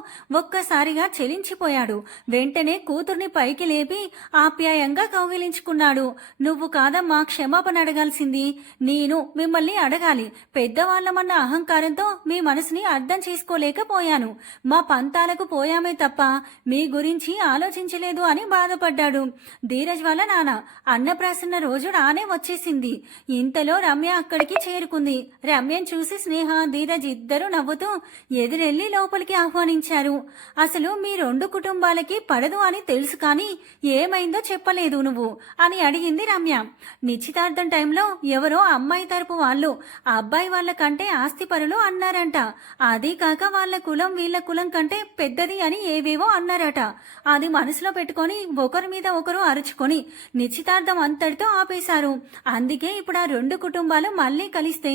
ఒక్కసారిగా చెలించిపోయాడు. వెంటనే కూతుర్ని పైకి లేపి ఆప్యాయంగా కౌగిలించుకున్నాడు. నువ్వు కాదమ్మా క్షమాపణ అడగాల్సింది, నేను మిమ్మల్ని అడగాలి. పెద్దవాళ్లమన్న అహంకారంతో మీ మనసుని అర్థం చేసుకోలేకపోయాను. మా పంతాలకు పోయామే తప్ప మీ గురించి ఆలోచించలేదు అని బాధపడ్డాడు. ధీరజ్ వాళ్ళ నాన్న అన్నప్రాసన్న రోజు రానే వచ్చేసింది. ఇంతలో రమ్య అక్కడికి చేరుకుంది. రమ్యను చూసి స్నేహ ధీరజ్ ఇద్దరు నవ్వుతూ ఎదురెళ్లి లోపలికి ఆహ్వానించారు. అసలు మీ రెండు కుటుంబాలకి పడదు అని తెలుసు, కానీ ఏమైందో చెప్పలేదు నువ్వు అని అడిగింది రమ్య. నిశ్చితార్థం టైంలో ఎవరో అమ్మాయి తరపు వాళ్ళు అబ్బాయి వాళ్ళ కంటే ఆస్తిపరులు అన్నారంట. అదీ కాక వాళ్ళ కులం వీళ్ళ కులం కంటే పెద్దది అని ఏవేవో అన్నారట. అది మనసులో పెట్టుకొని ఒకరి మీద ఒకరు అరుచుకొని నిశ్చితార్థం అంతటితో ఆపేశారు. అందుకే ఇప్పుడు ఆ రెండు కుటుంబాలు మళ్ళీ కలిస్తే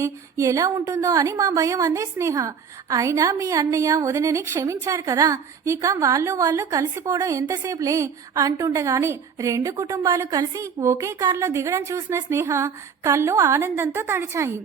ఎలా ఉంటుందో అని మా భయం అందే స్నేహ. అయినా మీ అన్నయ్య వదినని క్షమించారు కదా, ఇక వాళ్ళు కలిసిపోవడం ఎంతసేపులే అంటుండగానే రెండు కుటుంబాలు కలిసి ఒకే కారులో దిగడం చూసిన స్నేహ కళ్ళు ఆనందంతో తడిచాయి.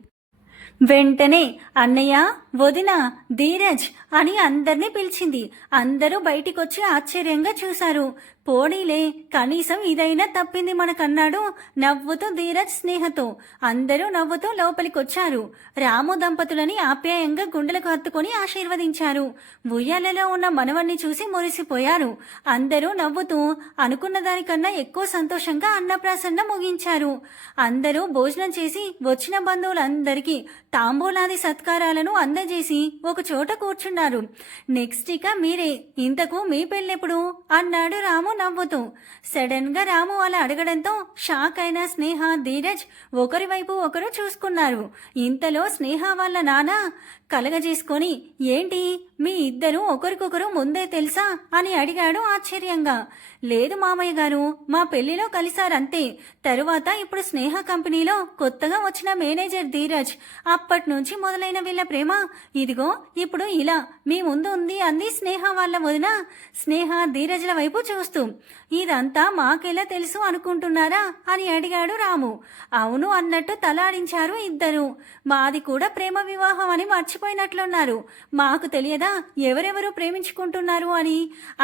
వెంటనే అన్నయ్య వదిన ధీరజ్ అని అందరినీ పిలిచింది. అందరూ బయటికొచ్చి ఆశ్చర్యంగా చూశారు. పోనీలే, కనీసం ఇదైనా తప్పింది మనకన్నాడు నవ్వుతూ ధీరజ్ స్నేహతో. అందరూ నవ్వుతూ లోపలికొచ్చారు. రాము దంపతులని ఆప్యాయంగా గుండెలకు హత్తుకొని ఆశీర్వదించారు. ఉయ్యాలలో ఉన్న మనవణ్ణి చూసి మురిసిపోయారు. అందరూ నవ్వుతూ అనుకున్న దానికన్నా ఎక్కువ సంతోషంగా అన్నప్రాసన్న ముగించారు. అందరూ భోజనం చేసి వచ్చిన బంధువులందరికీ తాంబూలాది సత్కారాలను అందజేసి ఒక చోట కూర్చున్నారు. నెక్స్ట్ ఇక మీరే, ఇంతకు మీ పెళ్ళెప్పుడు అన్నాడు రాము నవ్వుతూ. సడన్ గా రాము అలా అడగడంతో షాక్ అయిన స్నేహ ధీరజ్ ఒకరి వైపు ఒకరు చూసుకున్నారు. ఇంతలో స్నేహ వాళ్ళ నాన్న కలగజేసుకొని ఏంటి మీ ఇద్దరు ఒకరికొకరు ముందే తెలుసా అని అడిగాడు ఆశ్చర్యంగా. లేదు మామయ్య గారు, మా పెళ్లిలో కలిసారంతే. తరువాత ఇప్పుడు స్నేహ కంపెనీలో కొత్తగా వచ్చిన మేనేజర్ ధీరజ్. అప్పటి నుంచి మొదలైన వీళ్ళ ప్రేమ ఇదిగో ఇప్పుడు ఇలా మీ ముందు ఉంది అంది స్నేహ వాళ్ళ వదిన స్నేహ ధీరజ్ల వైపు చూస్తూ. ఇదంతా మాకెలా తెలుసు అనుకుంటున్నారా అని అడిగాడు రాము. అవును అన్నట్టు తలాడించారు ఇద్దరు. మాది కూడా ప్రేమ వివాహం అని మర్చిపోయినట్లున్నారు. మాకు తెలియదా ఎవరెవరు ప్రేమించుకుంటున్నారు అని?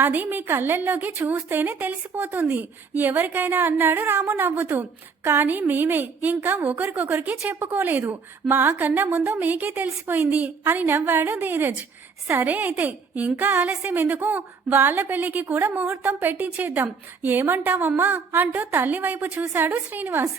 అది మీ కళ్ళల్లోకి చూస్తేనే తెలిసిపోతుంది ఎవరికైనా అన్నాడు రాము నవ్వుతూ. కానీ మేమే ఇంకా ఒకరికొకరికి చెప్పుకోలేదు. మాకన్నా ముందు మీకే తెలిసిపోయింది అని నవ్వాడు ధీరజ్. సరే అయితే ఇంకా ఆలస్యం ఎందుకు, వాళ్ళ పెళ్లికి కూడా ముహూర్తం పెట్టించేద్దాం, ఏమంటావమ్మా అంటూ తల్లి వైపు చూశాడు శ్రీనివాస్.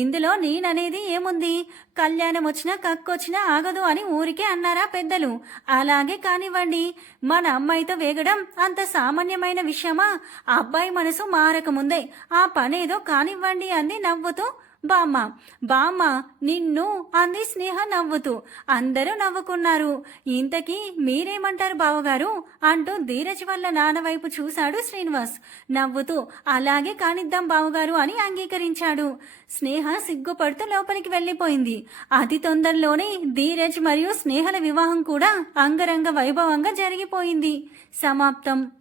ఇందులో నేననేది ఏముంది, కళ్యాణం వచ్చినా కక్కొచ్చినా ఆగదు అని ఊరికే అన్నారా పెద్దలు. అలాగే కానివ్వండి. మన అమ్మాయితో వేగడం అంత సామాన్యమైన విషయమా? అబ్బాయి మనసు మారకముందే ఆ పనేదో కానివ్వండి అంది నవ్వుతూ బామ్మ. బామ్మ నిన్ను అంది స్నేహ నవ్వుతూ. అందరూ నవ్వుకున్నారు. ఇంతకీ మీరేమంటారు బావగారు అంటూ ధీరజ్ వాళ్ళ నాన్న వైపు చూశాడు శ్రీనివాస్. నవ్వుతూ అలాగే కానిద్దాం బావగారు అని అంగీకరించాడు. స్నేహ సిగ్గుపడుతూ లోపలికి వెళ్ళిపోయింది. అతి తొందరలోనే ధీరజ్ మరియు స్నేహల వివాహం కూడా అంగరంగ వైభవంగా జరిగిపోయింది. సమాప్తం.